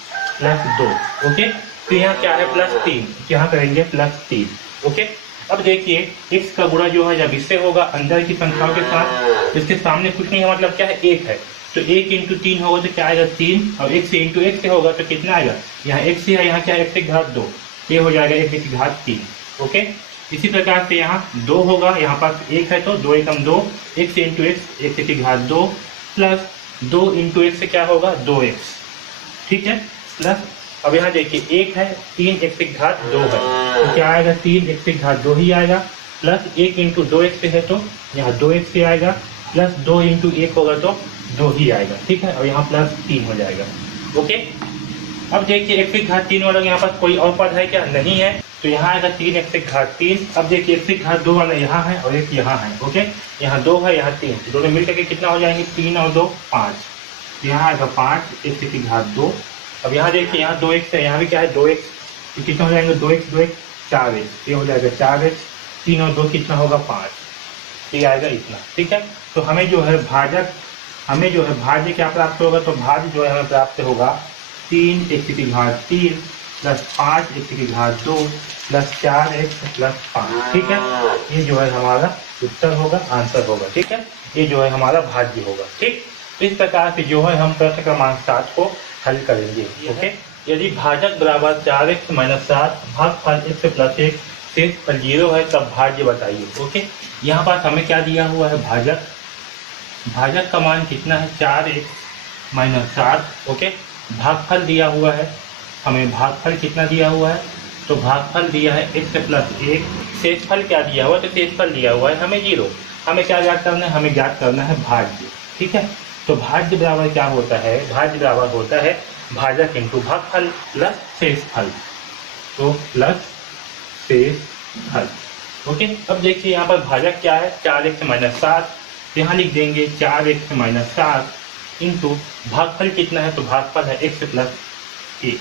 + 2। ओके, तो यहाँ क्या है +3, यहाँ करेंगे +3। ओके, अब देखिए x का गुणा जो है जब इससे होगा अंदर की संख्याओं के साथ, इसके सामने कुछ नहीं है, मतलब क्या है, 1 है, तो 1 इंटू 3 होगा तो क्या आएगा 3, और x इंटू x से होगा तो कितना आएगा, यहाँ x है, यहाँ क्या है x की घात 2, ये हो जाएगा x की घात 3। ओके, इसी प्रकार से यहाँ 2 होगा, यहाँ पास 1 है तो 2 एकम 2, x इंटू x की घात 2 प्लस 2 इंटू x से क्या होगा 2x, ठीक है, प्लस अब यहाँ देखिए 1 है, 3x की घात 2 है, तो क्या आएगा 3x की घात 2 ही आएगा, प्लस 1 इंटू 2x है तो यहाँ 2x से आएगा, प्लस 2 इंटू 1 होगा तो 2 ही आएगा, ठीक है, और यहाँ प्लस 3 हो जाएगा। ओके, अब देखिए x की घात 3 वाला यहाँ पास कोई और पद है क्या, नहीं है, तो यहाँ आएगा 3x की घात 3। अब देखिए x की घात 2 वाला यहाँ है और एक यहाँ है। ओके, यहाँ 2 है, यहाँ 3, तो दोनों मिलकर के कितना हो जाएंगे, 3 और 2 5, यहाँ आएगा 5 x की घात 2। अब यहाँ देखिए यहाँ 2x है, यहाँ भी क्या है 2x, तो कितना हो जाएंगे 2x 4x, ये हो जाएगा 4x, 3 और 2 कितना होगा 5, ये आएगा इतना, ठीक है। तो हमें जो है भाज्य क्या प्राप्त होगा, तो भाज्य जो है हमें प्राप्त होगा 3x की घात 3 प्लस 5x की घात 2 प्लस 4x प्लस 5, ठीक है, ये जो है हमारा उत्तर होगा, आंसर होगा, ठीक है, ये जो है हमारा भाज्य होगा। ठीक, इस प्रकार से जो है हम प्रश्न क्रमांक 7 को हल करेंगे। ओके, यदि भाजक बराबर 4x माइनस 7 भागफल x प्लस 1 शेष फल 0 है तब भाज्य बताइए। ओके, यहाँ पास हमें क्या दिया हुआ है, भाजक का मान कितना है 4x माइनस 7। ओके, भागफल दिया हुआ है, हमें भागफल कितना दिया हुआ है, तो भागफल दिया है x प्लस 1, शेषफल क्या दिया हुआ है, तो शेषफल दिया हुआ है हमें 0। हमें क्या ज्ञात करना है, हमें ज्ञात करना है भाज्य, ठीक है। तो भाज्य बराबर क्या होता है, भाज्य बराबर होता है भाजक इंटू भागफल प्लस शेषफल, तो प्लस शेषफल। ओके, अब देखिए यहाँ पर भाजक क्या है 4x माइनस 7, यहाँ लिख देंगे 4x माइनस 7 इंटू भागफल कितना है, तो भागफल है x प्लस 1,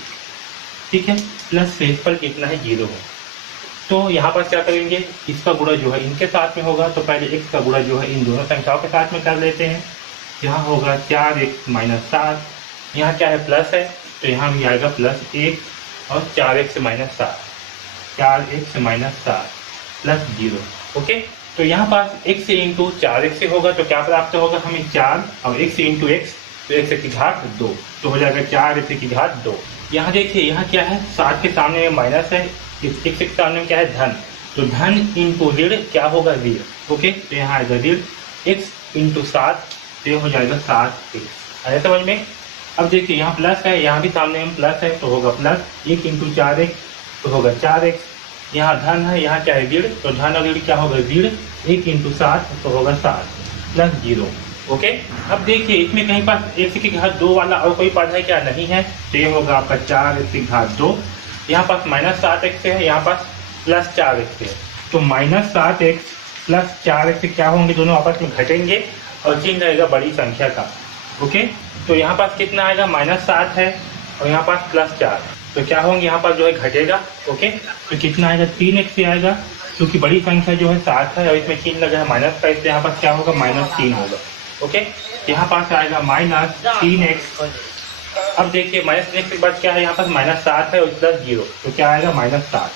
ठीक है, प्लस शेषफल कितना है 0 है। तो यहाँ पर क्या करेंगे, इसका गुणा जो है इनके साथ में होगा, तो पहले x का गुणा जो है इन दोनों संख्याओं के साथ में कर लेते हैं। यहाँ होगा 4x माइनस 7, यहाँ क्या है प्लस है, तो यहाँ भी आएगा प्लस 1 और 4x माइनस 7 प्लस 0। ओके, तो यहाँ पास x इंटू 4x से होगा तो क्या प्राप्त होगा हमें 4, और x इंटू x तो x की घात 2, तो हो जाएगा 4x की घात 2। यहाँ देखिए यहाँ क्या है 7 के सामने में माइनस है, इस x के सामने में क्या है धन, तो धन इंटू ऋण क्या होगा ऋण। ओके, तो यहाँ आएगा ऋण x इंटू 7, तो हो जाएगा 7x, आया समझ में। अब देखिए यहाँ प्लस है, यहाँ भी सामने में प्लस है तो होगा प्लस 1 इंटू 4x, तो होगा 4x, यहाँ धन है, यहाँ क्या है ऋण, तो धन और ऋण क्या होगा ऋण 1 इंटू 7, तो होगा 7 प्लस 0। ओके, अब देखिए इसमें कहीं पास x की घात 2 वाला और कोई पद है क्या, नहीं है, तो ये होगा आपका 4x की घात 2, यहाँ पास माइनस 7x है, यहाँ पास प्लस 4x है, तो माइनस 7x प्लस 4x क्या होंगे, दोनों आपस में घटेंगे और चिन्ह रहेगा बड़ी संख्या का। ओके, तो यहाँ पास कितना आएगा माइनस 7 है और यहाँ पास प्लस 4, तो क्या होंगे यहाँ पास जो है घटेगा। ओके, तो कितना आएगा 3x से आएगा, क्योंकि बड़ी संख्या जो है 7 है और इसमें चिन्ह लगा है माइनस का, इसलिए यहाँ पास क्या होगा -3 होगा। ओके, यहाँ पास आएगा -3x। अब देखिए -3x के बाद क्या है, यहाँ पास -7 है और प्लस 0, तो क्या आएगा -7।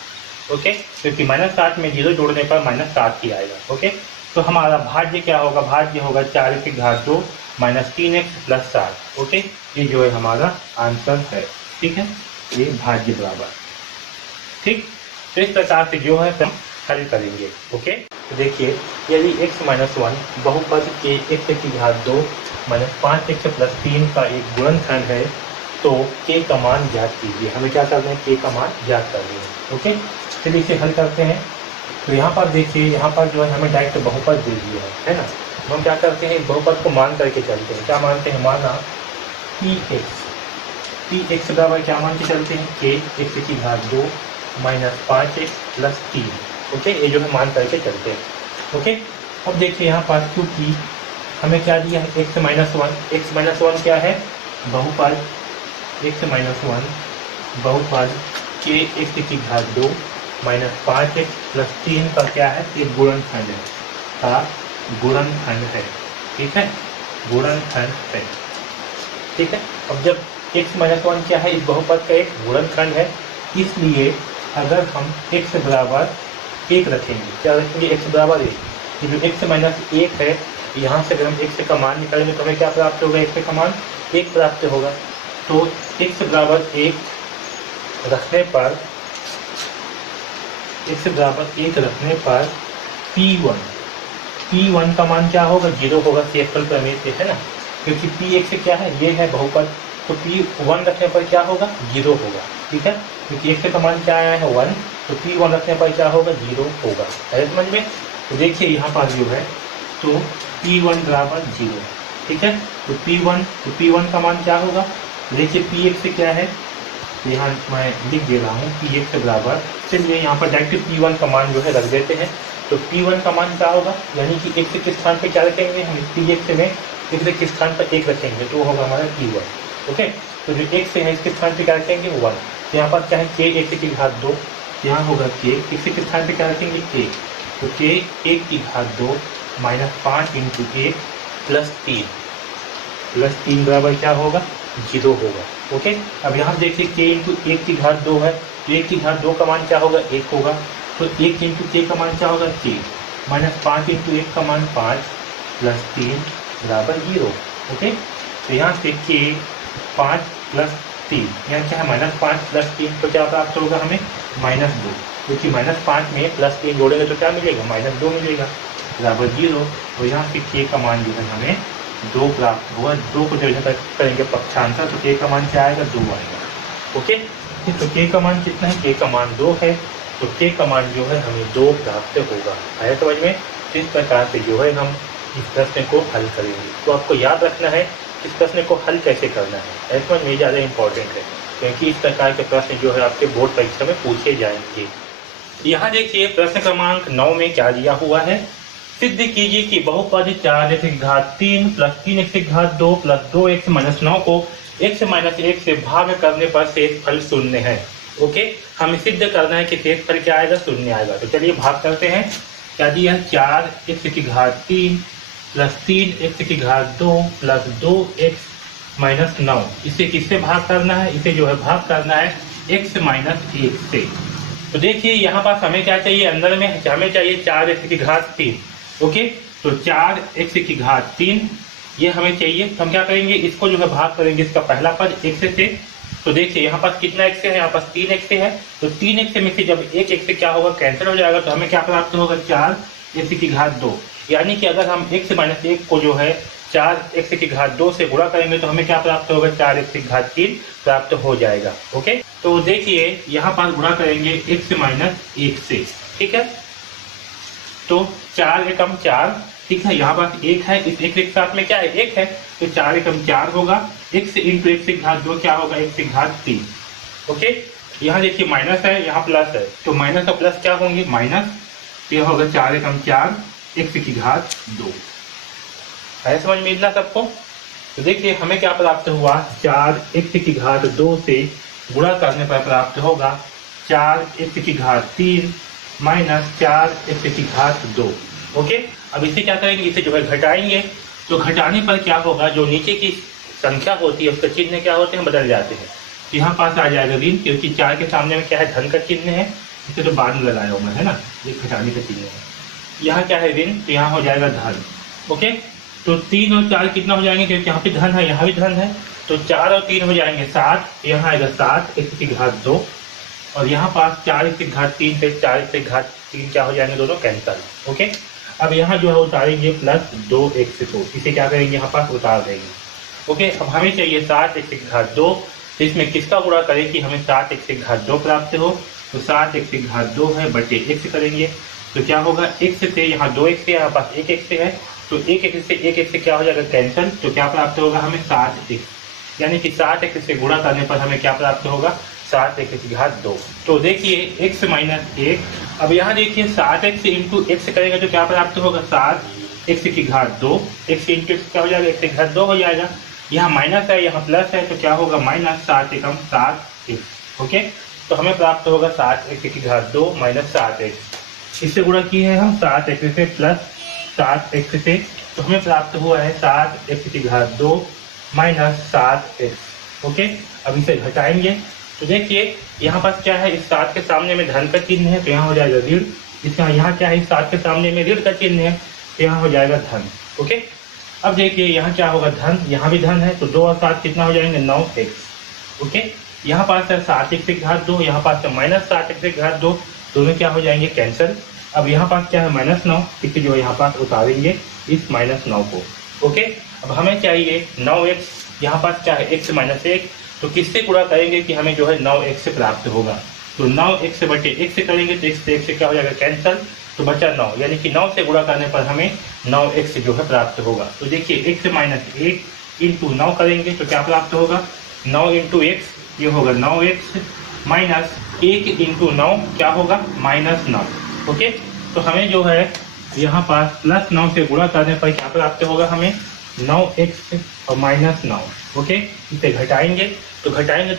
ओके, क्योंकि -7 में 0 जोड़ने पर -7 ही आएगा। ओके, तो हमारा भाज्य क्या होगा, भाज्य होगा 4x की घात 2 -3x प्लस 7। ओके, ये जो है हमारा आंसर है, ठीक है, ये भाज्य बराबर। ठीक, तो इस प्रकार से जो है हम हल करेंगे। ओके, तो देखिए यदि x-1 बहुपद के x की घात 2 -5x प्लस 3 का एक गुणनखंड है तो k का मान ज्ञात कीजिए। हमें क्या करना है, k का मान ज्ञात करना है। ओके, चलिए इसे हल करते हैं। तो यहाँ पर देखिए, यहाँ पर जो है हमें डायरेक्ट बहुपद दे दिया है ना, तो हम क्या करते हैं बहुपद को मान करके चलते हैं। क्या मानते हैं, माना px बराबर क्या मान के चलते हैं, k x की घात 2 -5x प्लस 3। ओके, ये जो है मान करके चलते हैं। ओके, अब देखिए यहाँ पास क्योंकि हमें क्या दिया है x-1 क्या है, बहुपद x-1 बहुपद k x की घात 2 -5x प्लस 3 का क्या है, एक गुणनखंड है, का गुणनखंड है। ठीक है, गुणनखंड है। ठीक है, अब जब x-1 क्या है, इस बहुपद का एक गुणनखंड है, इसलिए अगर हम x बराबर 1 रखेंगे। क्या रखेंगे? x बराबर 1। ये जो x माइनस 1 है, यहाँ से अगर हम x का मान निकालेंगे तो हमें क्या प्राप्त होगा? x का मान 1 प्राप्त होगा। तो x बराबर 1 रखने पर P1 का मान क्या होगा? 0 होगा, सेफल प्रमेय से, है ना, क्योंकि Px क्या है? ये है बहुपद, तो P1 रखने पर क्या होगा? 0 होगा। ठीक है, क्योंकि x का मान क्या आया है? 1, तो P1 रखने पर क्या होगा? 0 होगा। है समझ में? तो देखिए यहाँ पर जो है, तो P1 बराबर 0। ठीक है, तो P1 का मान क्या होगा? देखिए Px क्या है, तो यहाँ मैं लिख दे रहा हूँ Px बराबर, चलिए यहाँ पर डायरेक्ट P1 का मान जो है रख देते हैं। तो P1 का मान क्या होगा? यानी कि x के स्थान पे क्या रखेंगे हम? Px में x के स्थान पर 1 रखेंगे तो होगा हमारा P1। ओके, तो जो x है इसके स्थान पे क्या रखेंगे? 1। तो यहाँ पर क्या है? k x की घात 2, यहाँ होगा k x के स्थान पे क्या रखेंगे? 1, तो k 1 की घात 2 माइनस 5 इंटू 1 प्लस 3 बराबर क्या होगा? 0 होगा। ओके, अब यहाँ देखिए k इंटू 1 की घात 2 है, तो 1 की घात 2 का मान क्या होगा? 1 होगा। तो 1 इंटू k का मान क्या होगा? k माइनस 5 इंटू 1 का मान 5 प्लस 3 बराबर 0। ओके, तो यहाँ से k 5 प्लस 3, यहाँ क्या है? माइनस 5 प्लस 3, तो क्या प्राप्त होगा हमें? -2, क्योंकि -5 में प्लस 3 जोड़ेंगे तो क्या मिलेगा? -2 मिलेगा, बराबर 0। और यहाँ से k का मान जो है हमें 2 प्राप्त हुआ। 2 को डिवीजन करेंगे पक्षांतर, तो k का मान क्या आएगा? 2 आएगा। ओके, तो k का मान कितना है? k का मान 2 है, तो k का मान जो है हमें 2 प्राप्त होगा। आया समझ में? इस प्रकार से जो है हम इस प्रश्न को हल करेंगे। तो आपको याद रखना है इस प्रश्न को हल कैसे करना है। ऐसा समझ में ज़्यादा इंपॉर्टेंट है, क्योंकि इस प्रकार के प्रश्न जो है आपके बोर्ड परीक्षा में पूछे जाएंगे। यहाँ देखिए प्रश्न क्रमांक 9 में क्या दिया हुआ है? सिद्ध कीजिए कि बहुपद 4x की घात 3 प्लस 3x की घात 2 प्लस 2x माइनस 9 को x माइनस 1 से भाग करने पर शेषफल शून्य है। ओके, हमें सिद्ध करना है कि शेषफल क्या आएगा? शून्य आएगा। तो चलिए भाग करते हैं। क्या दिया है? 4x की घात 3 प्लस 3x की घात 2 प्लस 2x माइनस 9, इसे किससे भाग करना है? इसे जो है भाग करना है x माइनस 1 से। तो देखिए यहाँ पास हमें क्या चाहिए? अंदर में हमें चाहिए 4x की घात 3। ओके, तो 4x की घात 3 ये हमें चाहिए। तो हम क्या करेंगे? इसको जो है भाग करेंगे इसका पहला पद x से। तो देखिए यहाँ पास कितना x है? यहाँ पास 3x है। तो 3x में से जब एक x क्या होगा? कैंसिल हो जाएगा, तो हमें क्या प्राप्त होगा? 4x की घात 2। यानी कि अगर हम x माइनस 1 को जो है 4x की घात 2 से गुणा करेंगे तो हमें क्या प्राप्त होगा? 4x की घात 3 प्राप्त हो जाएगा। ओके, तो देखिए यहाँ पास गुणा करेंगे x माइनस 1 से। ठीक है, तो 4 एकम 4, ठीक है, यहाँ पास 1 है, इस 1 के साथ में क्या है? 1 है, तो 4 एकम 4 होगा। x इंटू x की घात 2 क्या होगा? x की घात 3। ओके, यहाँ देखिए माइनस है, यहाँ प्लस है, तो माइनस और प्लस क्या होंगे? माइनस, तो यह होगा 4 एकम 4 x की घात 2। है समझ में इतना सबको? तो देखिए हमें क्या प्राप्त हुआ? 4x की घात 2 से गुणा करने पर प्राप्त होगा 4x की घात 3 माइनस 4x की घात 2। ओके, अब इसे क्या करेंगे? इसे जो है घटाएंगे, तो घटाने पर क्या होगा? जो नीचे की संख्या होती है उसका चिन्ह क्या होते हैं? बदल जाते हैं। तो यहाँ पास आ जाएगा ऋण, क्योंकि 4 के सामने में क्या है? धन का चिन्ह है, इसे तो बाद में लगाया हुआ है ना, ये घटाने का चिन्ह है। यहाँ क्या है? ऋण, तो यहाँ हो जाएगा धन। ओके, तो 3 और 4 कितना हो जाएंगे? क्योंकि यहाँ पे धन है, यहाँ भी धन है, तो 4 और 3 हो जाएंगे 7, यहाँ आएगा 7x की घात 2, और यहाँ पास 4x की घात 3 से 4x की घात 3 क्या हो जाएंगे? दोनों कैंसल। ओके, अब यहाँ जो है उतारेंगे प्लस 2x को, इसे क्या करेंगे? यहाँ पास उतार देंगे। ओके, अब हमें चाहिए 7x की घात 2, तो इसमें किसका गुणा करें कि हमें 7x की घात 2 प्राप्त हो? तो 7x की घात 2 है बटे x करेंगे, तो क्या होगा? x से यहाँ 2x है, यहाँ पास 1x है, तो 1x से 1x से क्या हो जाएगा? कैंसल, तो क्या प्राप्त होगा हमें? 7x, यानी कि 7x से गुणा करने पर हमें क्या प्राप्त होगा? 7x की घात 2। तो देखिए x माइनस 1, अब यहाँ देखिए 7x इंटू x करेंगे तो क्या प्राप्त होगा? 7x की घात 2, x इंटू x क्या हो जाएगा? x की घात 2 हो जाएगा। यहाँ माइनस है, यहाँ प्लस है, तो क्या होगा? माइनस 7 एकम 7x। ओके, तो हमें प्राप्त होगा 7x की घात 2 माइनस 7x। इससे गुणा किए हैं हम 7x से प्लस 7x से, तो हमें प्राप्त हुआ है 7x की घात 2 माइनस 7x। ओके, अब इसे घटाएंगे, तो देखिए यहाँ पास क्या है? इस 7 के सामने में धन का चिन्ह है, तो यहाँ हो जाएगा ऋण, इसका यहाँ क्या है, 7 के सामने में ऋण का चिन्ह है, यहाँ हो जाएगा धन। ओके, अब देखिए यहाँ क्या होगा, धन, यहाँ भी धन है, तो 2 और 7 कितना हो जाएंगे, 9x। ओके, यहाँ पास है 7x की घात 2, यहाँ पास है -7x की घात 2, दोनों क्या हो जाएंगे, कैंसिल। अब यहाँ पास क्या है, -9, ठीक है, जो यहाँ पास उतारेंगे इस -9 को। ओके, अब हमें चाहिए 9x, यहाँ पास क्या है, x -1, तो किससे गुणा करेंगे कि हमें जो है 9x प्राप्त होगा, तो 9x बटे x से करेंगे तो x से x से क्या हो जाएगा, कैंसल, तो बचा 9, यानी कि 9 से गुणा करने पर हमें 9x जो है प्राप्त होगा। तो देखिए x -1 इंटू 9 करेंगे तो क्या प्राप्त होगा, 9 इंटू x, ये होगा 9x माइनस 1 इंटू 9 क्या होगा, -9। ओके, तो हमें जो है यहाँ पास +9 से गुणा करने पर क्या प्राप्त होगा, हमें 9x और -9। ओके, इसे घटाएंगे तो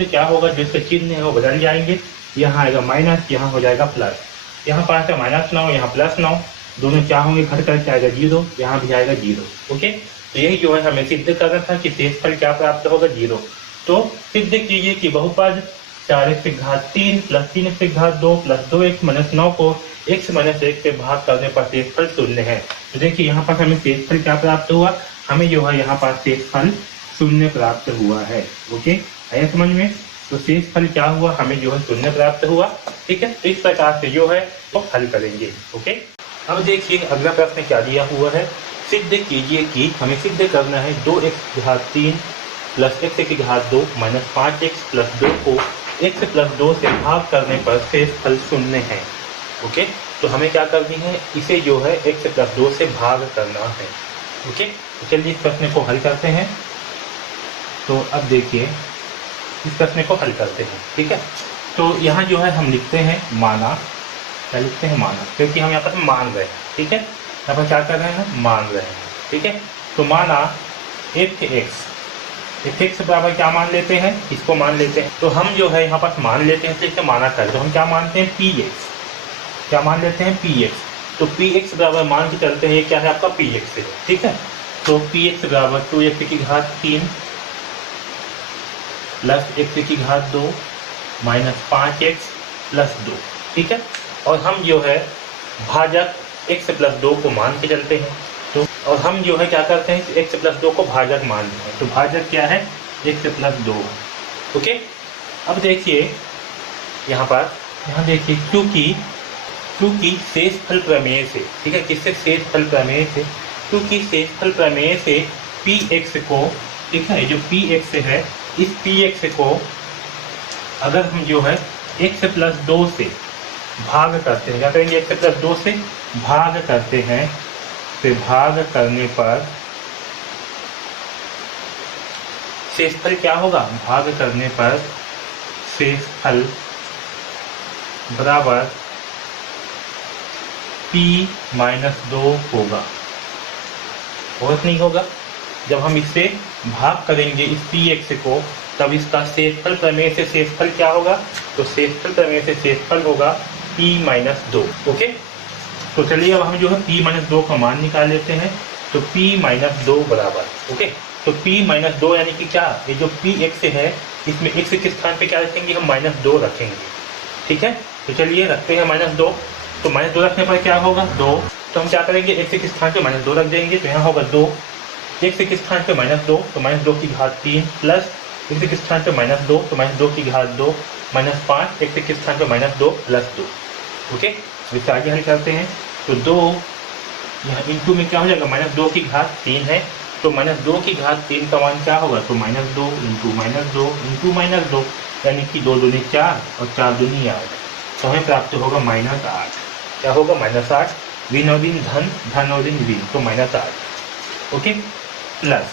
क्या होगा, जो इसका चिन्ह है वो बदल जाएंगे, यहाँ आएगा माइनस, यहाँ हो जाएगा प्लस, यहाँ पास है -9, यहाँ +9, दोनों क्या होंगे, घट करके आएगा 0, यहाँ भी आएगा 0। ओके, तो यही जो है हमें सिद्ध करना था कि शेषफल क्या प्राप्त होगा, 0। तो सिद्ध कीजिए कि बहुपद 4x की घात 3 प्लस 3x की घात 2 प्लस 2x माइनस 9 को x माइनस 1 से भाग करने पर शेषफल 0 है। तो देखिए यहाँ पास हमें शेषफल क्या प्राप्त हुआ, हमें जो है यहाँ पास शेषफल 0 प्राप्त हुआ है। ओके, आया समझ में, तो शेषफल क्या हुआ, हमें जो है 0 प्राप्त हुआ। ठीक है, तो इस प्रकार से जो है वो हल करेंगे। ओके, अब देखिए अगला प्रश्न क्या दिया हुआ है, सिद्ध कीजिए कि हमें सिद्ध करना है 2x की घात 3 प्लस x की घात 2 माइनस 5x प्लस 2 को x प्लस 2 से भाग करने पर शेषफल 0 है। ओके, तो हमें क्या करनी है, इसे जो है x प्लस 2 से भाग करना है। ओके, तो चलिए इस प्रश्न को हल करते हैं। तो अब देखिए इस प्रश्न को हल करते हैं। ठीक है, तो यहाँ जो है हम लिखते हैं माना, क्या लिखते हैं, माना, क्योंकि हम यहाँ पर मान रहे हैं। ठीक है, यहाँ पर क्या कर रहे हैं, मान रहे हैं। ठीक है, तो माना f(x) बराबर क्या मान लेते हैं, इसको मान लेते हैं। तो हम जो है यहाँ पर मान लेते हैं, तो इसे माना कर, तो हम क्या मानते हैं, px, क्या मान लेते हैं, px। तो px बराबर मान के चलते हैं, ये क्या है आपका px है। ठीक है, तो px बराबर 2x की घात 3 प्लस x की घात 2 माइनस 5x प्लस 2। ठीक है, और हम जो है भाजक x प्लस 2 को मान के चलते हैं, तो और हम जो है क्या करते हैं, x प्लस 2 को भाजक मानते हैं, तो भाजक क्या है, x प्लस 2। ओके, अब देखिए यहाँ पर, यहाँ देखिए क्योंकि शेषफल प्रमेय से, ठीक है, किससे, शेषफल प्रमेय से, क्योंकि शेषफल प्रमेय से px को, ठीक है, जो px है, इस px को अगर हम जो है x प्लस 2 से भाग करते हैं, क्या करेंगे, x प्लस 2 से भाग करते हैं, से भाग करने पर शेषफल क्या होगा, भाग करने पर शेषफल बराबर p-2 होगा, और नहीं होगा। जब हम इससे भाग करेंगे इस px को, तब इसका शेषफल प्रमेय से शेषफल क्या होगा, तो शेषफल प्रमेय से शेषफल होगा p-2। ओके, तो चलिए अब हम जो है p-2 का मान निकाल लेते हैं। तो p-2 बराबर, ओके, तो p-2 यानी कि क्या, ये जो px है, इसमें x के स्थान पे क्या रखेंगे, हम -2 रखेंगे। ठीक है, तो चलिए रखते हैं -2, तो -2 रखने पर क्या होगा, 2, तो हम क्या करेंगे, x के स्थान पे -2 रख देंगे, तो यहाँ होगा 2, x के स्थान पे -2, तो -2 की घात 3 प्लस x के स्थान पे -2, तो -2 की घात 2 माइनस 5, x के स्थान पे -2 प्लस 2। ओके, इससे आगे हल करते हैं, तो 2 यहाँ इंटू में क्या हो जाएगा, -2 की घात 3 है, तो -2 की घात 3 का मान क्या होगा, तो -2 इंटू -2 यानी कि 2 दूनी 4 और 4 दूनी 8, तो हमें प्राप्त होगा -8। क्या होगा, -8, ऋण और ऋण धन, धन और ऋण ऋण, तो -8। ओके, प्लस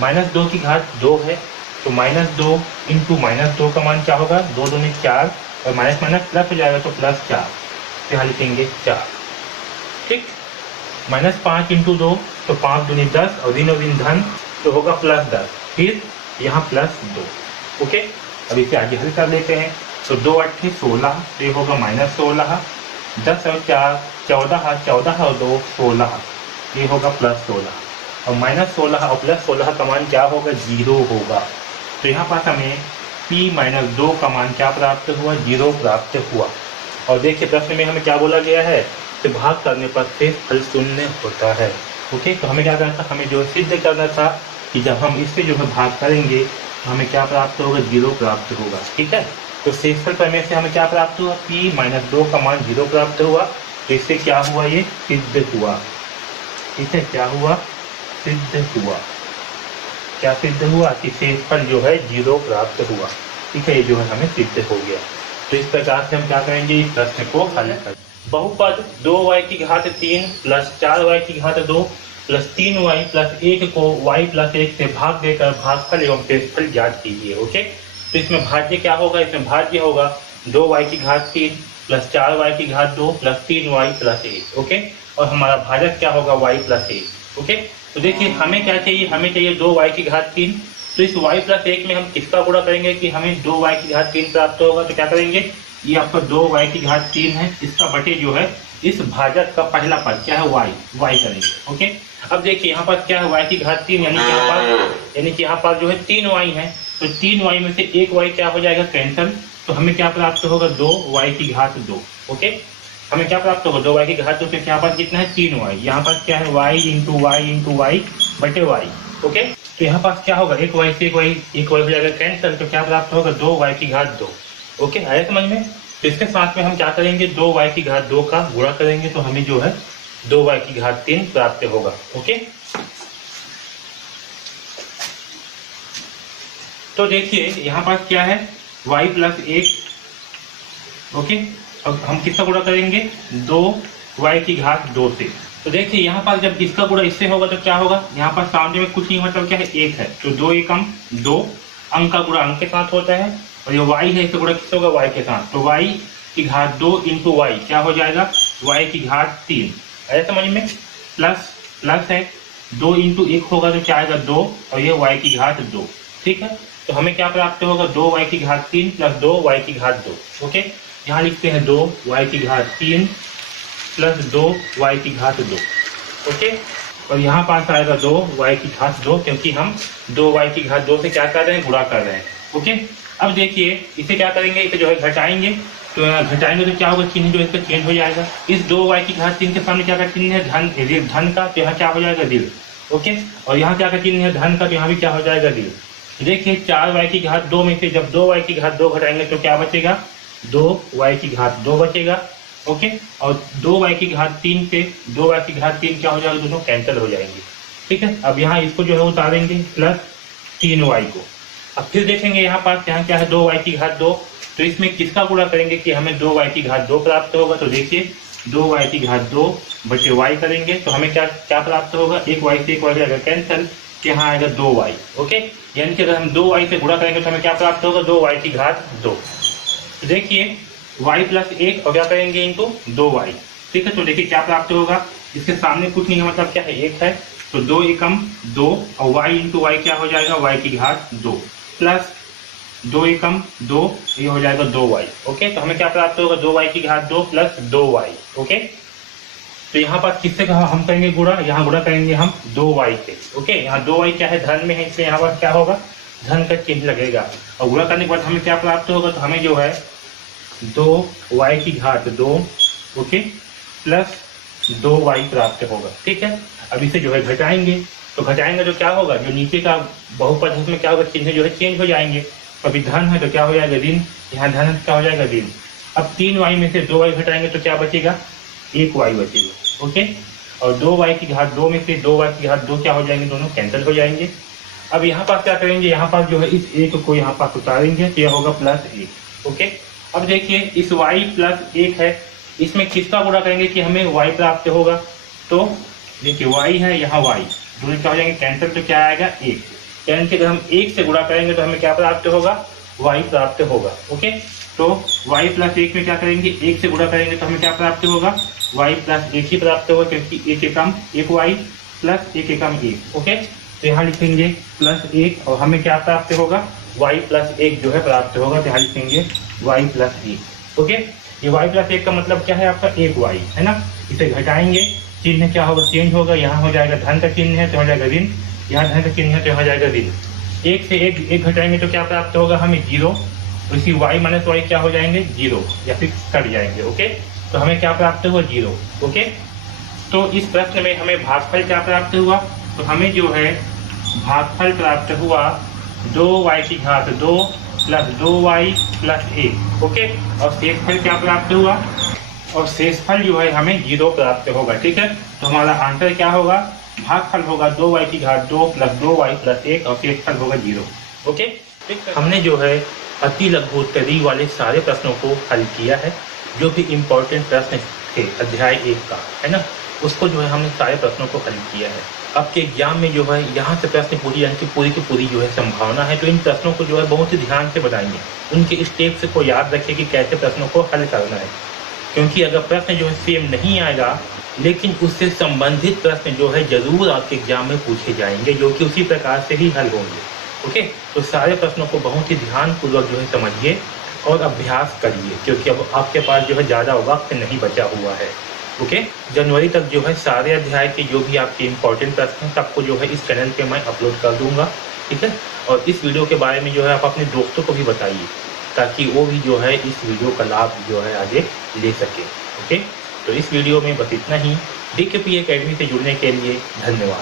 -2 की घात 2 है, तो -2 इंटू -2 का मान क्या होगा, 2 दूनी 4 और माइनस माइनस प्लस हो जाएगा, तो +4, तो यहाँ लिखेंगे 4। ठीक, -5 इंटू 2, तो 5 दूनी 10 और ऋण धन, तो होगा +10, फिर यहाँ +2। ओके, अब इसे आगे हल कर लेते हैं, तो 2 8 16, तो ये होगा -16, 10 और 4 14, 14 और 2 16, ये होगा +16, और -16 और +16 का मान क्या होगा, 0 होगा। तो यहाँ पर हमें p-2 का मान क्या प्राप्त हुआ, 0 प्राप्त हुआ। और देखिए प्रश्न में हमें क्या बोला गया है, से भाग करने पर शेषफल शून्य होता है। ओके, तो हमें क्या करना था, हमें जो सिद्ध करना था कि जब हम इससे जो है भाग करेंगे तो हमें क्या प्राप्त होगा, 0 प्राप्त होगा। ठीक है, तो शेषफल प्रमेय से हमें क्या प्राप्त हुआ, p-2 का मान 0 प्राप्त हुआ। तो इससे क्या हुआ, ये सिद्ध हुआ। ठीक है, क्या हुआ, सिद्ध हुआ। क्या सिद्ध हुआ कि शेषफल जो है 0 प्राप्त हुआ। ठीक है, ये जो है हमें सिद्ध हो गया। तो इस प्रकार से हम क्या करेंगे, इस प्रश्न को हल कर। बहुपद 2y की घात 3 प्लस 4y की घात 2 प्लस 3y प्लस 1 को y प्लस 1 से भाग देकर भागफल एवं शेषफल ज्ञात कीजिए। ओके, तो इसमें भाज्य क्या होगा, इसमें भाज्य होगा 2y की घात 3 प्लस 4y की घात 2 प्लस 3y प्लस 1। ओके, और हमारा भाजक क्या होगा, y प्लस 1। ओके, तो देखिए हमें क्या चाहिए, हमें चाहिए 2y की घात 3। तो इस y प्लस 1 में हम किसका गुणा करेंगे कि हमें 2y की घात 3 प्राप्त होगा। तो क्या करेंगे, ये आपका 2y की घात 3 है, इसका बटे जो है इस भाजक का पहला पद क्या है, y करेंगे। ओके, अब देखिए यहाँ पर क्या है, y की घात 3 यानी कि यहाँ पर जो है 3y है। तो 3y में से 1y क्या हो जाएगा, कैंसल। तो हमें क्या प्राप्त होगा, 2y की घात 2। ओके, हमें क्या प्राप्त होगा, 2y की घात 2। तो यहाँ पर कितना है, 3y। यहाँ पर क्या है, y इंटू वाई बटे y। ओके, तो यहाँ पास क्या होगा, 1y से 1y हो जाएगा कैंसल। तो क्या प्राप्त होगा, 2y की घात 2। ओके, आया समझ में। तो इसके साथ में हम क्या करेंगे, 2y की घात 2 का गुणा करेंगे तो हमें जो है 2y की घात 3 प्राप्त होगा। ओके, तो देखिए यहाँ पास क्या है, y प्लस 1। ओके, अब हम किसका गुणा करेंगे, 2y की घात 2 से। तो देखिए यहाँ पर जब इसका गुणा इससे होगा तो क्या होगा, यहाँ पर सामने में कुछ नहीं मतलब क्या है, 1 है। तो 2 एकम 2, अंक का गुणा अंक के साथ होता है, और ये y है इसका गुणा किससे होगा, y के साथ। तो y की घात 2 इंटू y क्या हो जाएगा, y की घात 3। ऐसा समझ में, प्लस है 2 इंटू 1 होगा तो क्या आएगा 2, और ये y की घात 2। ठीक है, तो हमें क्या प्राप्त होगा, 2y की घात 3 प्लस 2y की घात 2। ओके, यहाँ लिखते हैं 2y की घात 3 प्लस 2y की घात 2। ओके, और यहाँ पास आएगा 2y की घात 2, क्योंकि हम 2y की घात 2 से क्या कर रहे हैं, गुणा कर रहे हैं। ओके, अब देखिए इसे क्या करेंगे, इसे जो है घटाएंगे। तो घटाएंगे तो क्या होगा, चिन्ह जो इसका चेंज हो जाएगा। इस 2y की घात 3 के सामने क्या का चिन्ह है, धन का। तो यहाँ क्या हो जाएगा, ऋण। ओके, और यहाँ क्या का चिन्ह है, धन का। तो यहाँ भी क्या हो जाएगा, ऋण। देखिए 4y की घात 2 में से जब 2y की घात 2 घटाएंगे तो क्या बचेगा, 2y की घात 2 बचेगा। ओके, और 2y की घात 3 से 2y की घात 3 क्या हो जाएगा, दोनों कैंसिल हो जाएंगे। ठीक है, अब यहाँ इसको जो है उतारेंगे प्लस 3y को। अब फिर देखेंगे यहाँ पास यहाँ क्या है, 2y की घात 2। तो इसमें किसका गुणा करेंगे कि हमें 2y की घात 2 प्राप्त होगा। तो देखिए 2y की घात 2 बचे y करेंगे तो हमें क्या क्या प्राप्त होगा, 1y से 1y जाएगा कैंसिल, कि यहाँ आएगा 2y। ओके, यानी कि अगर हम 2y से गुणा करेंगे तो हमें क्या प्राप्त होगा, 2y की घात 2। तो देखिए y प्लस 1 और क्या करेंगे इंटू 2y। ठीक है, तो देखिए क्या प्राप्त होगा, इसके सामने कुछ नहीं है मतलब क्या है, 1 है। तो 2 एकम 2, और y इंटू वाई क्या हो जाएगा, y की घात 2 प्लस 2 एकम 2, ये हो जाएगा 2y। ओके, तो हमें क्या प्राप्त होगा, 2y की घात 2 प्लस 2y। ओके, तो यहाँ पर किससे कहा हम करेंगे गुणा, यहाँ गुणा करेंगे हम 2y से। ओके, यहाँ 2y क्या है, धन में है, इसलिए यहाँ पर क्या होगा, धन का चिन्ह लगेगा। और गुणा करने के बाद हमें क्या प्राप्त होगा, तो हमें जो है 2y की घात 2 ओके प्लस 2y प्राप्त होगा। ठीक है, अब इसे जो है घटाएंगे, तो घटाएंगे तो क्या होगा, जो नीचे का बहुपद है उसमें क्या होगा, चिन्ह जो है चेंज हो जाएंगे। अभी धन है तो क्या हो जाएगा ऋण, यहाँ धन क्या हो जाएगा ऋण। अब 3y में से 2y घटाएंगे तो क्या बचेगा, 1y बचेगा। ओके, और 2y की घात 2 में से 2y की घात 2 क्या हो जाएंगे, दोनों कैंसिल हो जाएंगे। अब यहाँ पास क्या करेंगे, यहाँ पास जो है इस 1 को यहाँ पास उतारेंगे तो यह होगा +1। ओके, अब देखिए इस y प्लस 1 है, इसमें किसका गुणा करेंगे कि हमें y प्राप्त होगा। तो देखिए y है, यहाँ y दोनों क्या हो जाएंगे कैंसिल, तो क्या आएगा 1। यानी कि अगर हम 1 से गुणा करेंगे तो हमें क्या प्राप्त होगा, y प्राप्त होगा। ओके, तो y प्लस 1 में क्या करेंगे, 1 से गुणा करेंगे तो हमें क्या प्राप्त होगा, y प्लस 1 ही प्राप्त होगा, क्योंकि 1 एकम 1y प्लस 1 एकम 1। ओके, तो यहाँ लिखेंगे +1 और हमें क्या प्राप्त होगा, y प्लस 1 जो है प्राप्त होगा, तो यहाँ लिखेंगे y प्लस 1। ओके, ये y प्लस 1 का मतलब क्या है, आपका 1y है ना। इसे घटाएंगे, चिन्ह क्या होगा, चेंज होगा, यहाँ हो जाएगा धन का चिन्ह है तो हो जाएगा ऋण, यहाँ धन का चिन्ह है तो हो जाएगा ऋण। 1 से 1 घटाएंगे तो क्या प्राप्त होगा हमें 0, तो इसी y माइनस y क्या हो जाएंगे 0 या फिर कट जाएंगे। ओके, तो हमें क्या प्राप्त हुआ 0। ओके, तो इस प्रश्न में हमें भागफल क्या प्राप्त हुआ, तो हमें जो है भागफल प्राप्त हुआ 2y की घात 2 प्लस 2y प्लस 1। ओके, और शेषफल क्या प्राप्त हुआ, और शेषफल जो है हमें 0 प्राप्त होगा। ठीक है, तो हमारा आंसर क्या होगा, भागफल होगा 2y की घात 2 प्लस 2y प्लस 1 और शेषफल होगा 0। ओके, हमने जो है अति लघु उत्तरी वाले सारे प्रश्नों को हल किया है। जो भी इम्पोर्टेंट प्रश्न थे अध्याय 1 का, है ना, उसको जो है हमने सारे प्रश्नों को हल किया है। आपके एग्जाम में जो है यहाँ से प्रश्न पूरी यानी कि पूरी की पूरी जो है संभावना है। तो इन प्रश्नों को जो है बहुत ही ध्यान से बनाइए, उनके स्टेप्स को याद रखिए कि कैसे प्रश्नों को हल करना है। क्योंकि अगर प्रश्न जो है सेम नहीं आएगा, लेकिन उससे संबंधित प्रश्न जो है जरूर आपके एग्जाम में पूछे जाएंगे, जो कि उसी प्रकार से ही हल होंगे। ओके, तो सारे प्रश्नों को बहुत ही ध्यानपूर्वक जो है समझिए और अभ्यास करिए, क्योंकि अब आपके पास जो है ज़्यादा वक्त नहीं बचा हुआ है। ओके, जनवरी तक जो है सारे अध्याय के जो भी आपके इम्पोर्टेंट प्रश्न हैं सबको जो है इस चैनल पे मैं अपलोड कर दूंगा। ठीक है, और इस वीडियो के बारे में जो है आप अपने दोस्तों को भी बताइए, ताकि वो भी जो है इस वीडियो का लाभ जो है आगे ले सके। ओके, तो इस वीडियो में बस इतना ही। DKP एकेडमी से जुड़ने के लिए धन्यवाद।